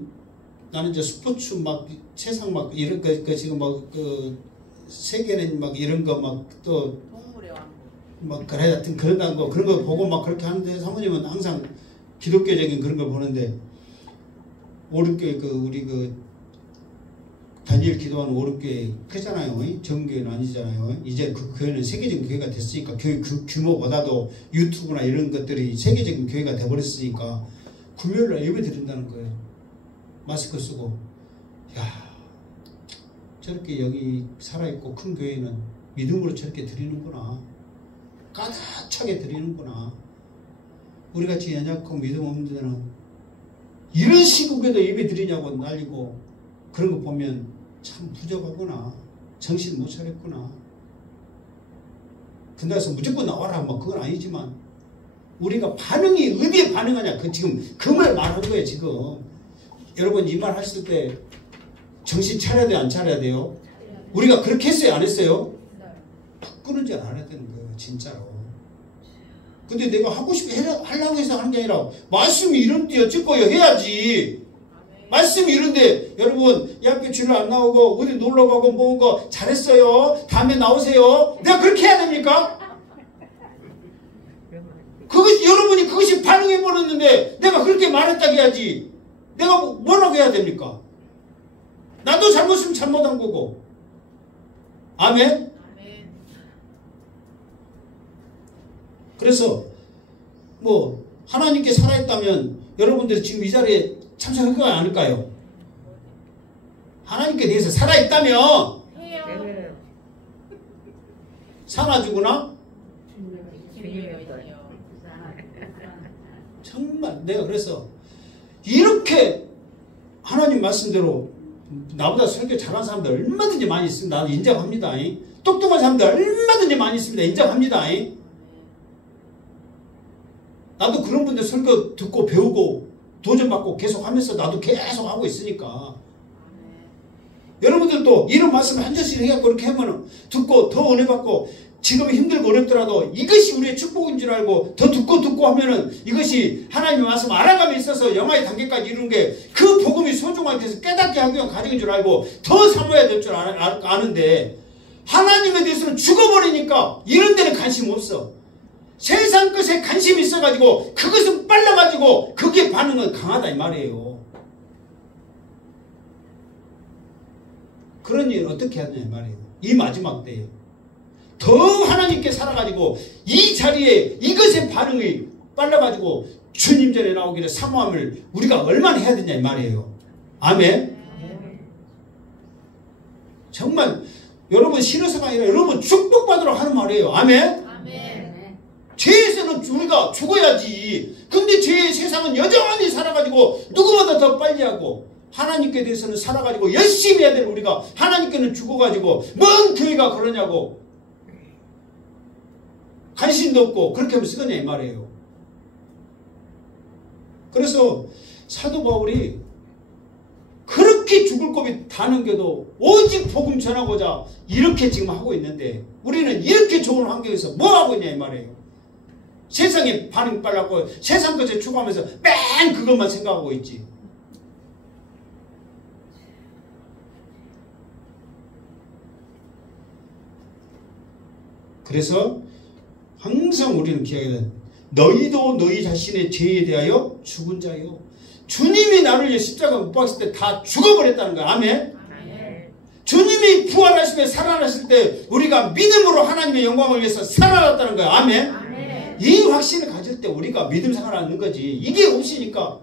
나는 이제 스포츠 막 세상 막 이런 거 지금 막 그 세계는 막 이런 거 막 또 동물의 왕국 막 그래 하여튼 그런 거 보고 막 그렇게 하는데 사모님은 항상 기독교적인 그런 걸 보는데 오른교회 그 우리 그 다니엘 기도하는 오른교회 크잖아요. 정교회는 아니잖아요. 이제 그 교회는 세계적인 교회가 됐으니까 교회 그 규모보다도 유튜브나 이런 것들이 세계적인 교회가 돼버렸으니까 금요일날 예배 드린다는 거예요. 마스크 쓰고 야 저렇게 여기 살아있고 큰 교회는 믿음으로 저렇게 드리는구나. 까다차게 드리는구나. 우리같이 연약하고 믿음 없는 데는 이런 시국에도 예배 드리냐고 난리고 그런 거 보면 참 부족하구나. 정신 못 차렸구나. 근데서 무조건 나와라 뭐 그건 아니지만 우리가 반응이 어디에 반응하냐 지금 그 말 말하는 거예요. 지금 여러분 이 말 하실 때 정신 차려야 돼요 안 차려야 돼요? 우리가 그렇게 했어요 안 했어요? 끊은 줄 알아야 되는 거예요 진짜로. 근데 내가 하고 싶게 하려고 해서 하는 게 아니라 말씀이 이런데 어쩔거요 해야지. 말씀이 이런데 여러분 이 앞에 주일 안 나오고 어디 놀러가고 뭔가 잘했어요 다음에 나오세요 내가 그렇게 해야 됩니까? 여러분이 그것이 반응해버렸는데 내가 그렇게 말했다고 해야지. 내가 뭐라고 해야 됩니까? 나도 잘못했으면 잘못한 거고. 아멘? 그래서 뭐 하나님께 살아있다면 여러분들이 지금 이 자리에 참석할까요 안 할까요? 하나님께 대해서 살아있다면 해요. 사놔주구나? 주님이요. 정말 내가 그래서 이렇게 하나님 말씀대로 나보다 설교 잘하는 사람들 얼마든지 많이 있습니다. 나도 인정합니다. 똑똑한 사람들 얼마든지 많이 있습니다. 인정합니다. 나도 그런 분들 설교 듣고 배우고 도전받고 계속 하면서 나도 계속 하고 있으니까. 여러분들도 이런 말씀을 한 절씩 해갖고 그렇게 하면 듣고 더 은혜 받고 지금 힘들고 어렵더라도 이것이 우리의 축복인 줄 알고 더 듣고 하면은 이것이 하나님의 말씀 알아감에 있어서 영화의 단계까지 이루는 게 그 복음이 소중하게 해서 깨닫게 하기 위한 과정인 줄 알고 더 사모해야 될 줄 아는데 하나님에 대해서는 죽어버리니까 이런 데는 관심 없어. 세상 것에 관심이 있어가지고 그것은 빨라가지고 그게 반응은 강하다 이 말이에요. 그런 일을 어떻게 해야 되냐 이 말이에요. 이 마지막 때에 더 하나님께 살아가지고 이 자리에 이것의 반응이 빨라가지고 주님 전에 나오기를 사모함을 우리가 얼마나 해야 되냐 이 말이에요. 아멘. 정말 여러분 싫어서가 아니라 여러분 축복받으러 하는 말이에요. 아멘. 죄에서는 우리가 죽어야지. 근데 죄의 세상은 여전히 살아가지고 누구보다 더 빨리 하고 하나님께 대해서는 살아가지고 열심히 해야 되는 우리가 하나님께는 죽어가지고 뭔 교회가 그러냐고. 관심도 없고 그렇게 하면 쓰겠냐 이 말이에요. 그래서 사도 바울이 그렇게 죽을 고비 다 넘겨도 오직 복음 전하고자 이렇게 지금 하고 있는데 우리는 이렇게 좋은 환경에서 뭐 하고 있냐 이 말이에요. 세상에 반응 빨랐고 세상 것에 추구하면서 맨 그것만 생각하고 있지. 그래서 항상 우리는 기억해야 돼. 너희도 너희 자신의 죄에 대하여 죽은 자요. 주님이 나를 위해 십자가 못 박았을 때 다 죽어버렸다는 거야. 아멘. 주님이 부활하시며 살아나실 때 우리가 믿음으로 하나님의 영광을 위해서 살아났다는 거야. 아멘. 아멘. 이 확신을 가질 때 우리가 믿음 생활하는 거지. 이게 없으니까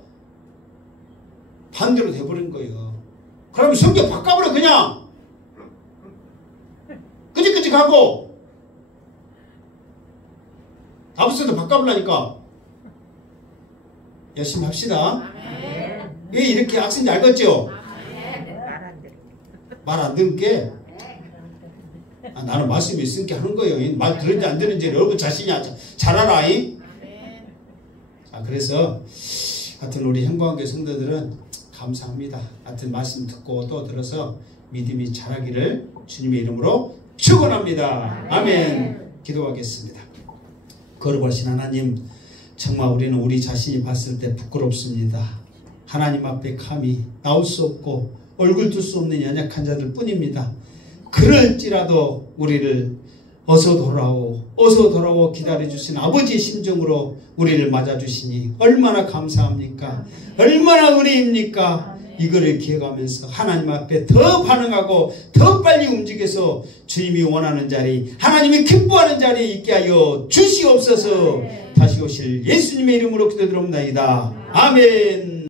반대로 돼버린 거예요. 그러면 성경 바꿔버려 그냥. 끄직끄직하고 다부서도 바꿔보려니까 열심히 합시다. 왜 이렇게 악성인지 알겠죠? 말 안 듣는 게 나는 말씀이 있으니까 하는 거예요. 말 들은지 안 들은지 여러분 자신이 잘 알아. 그래서 하여튼 우리 행복한교회 성도들은 감사합니다. 하여튼 말씀 듣고 또 들어서 믿음이 자라기를 주님의 이름으로 축원합니다. 아멘. 기도하겠습니다. 거룩하신 하나님, 정말 우리는 우리 자신이 봤을 때 부끄럽습니다. 하나님 앞에 감히 나올 수 없고 얼굴 둘 수 없는 연약한 자들 뿐입니다. 그럴지라도 우리를 어서 돌아오 기다려주신 아버지의 심정으로 우리를 맞아주시니 얼마나 감사합니까? 얼마나 은혜입니까? 이거를 기억하면서 하나님 앞에 더 반응하고 더 빨리 움직여서 주님이 원하는 자리, 하나님이 기뻐하는 자리에 있게 하여 주시옵소서. 다시 오실 예수님의 이름으로 기도드립니다. 아멘.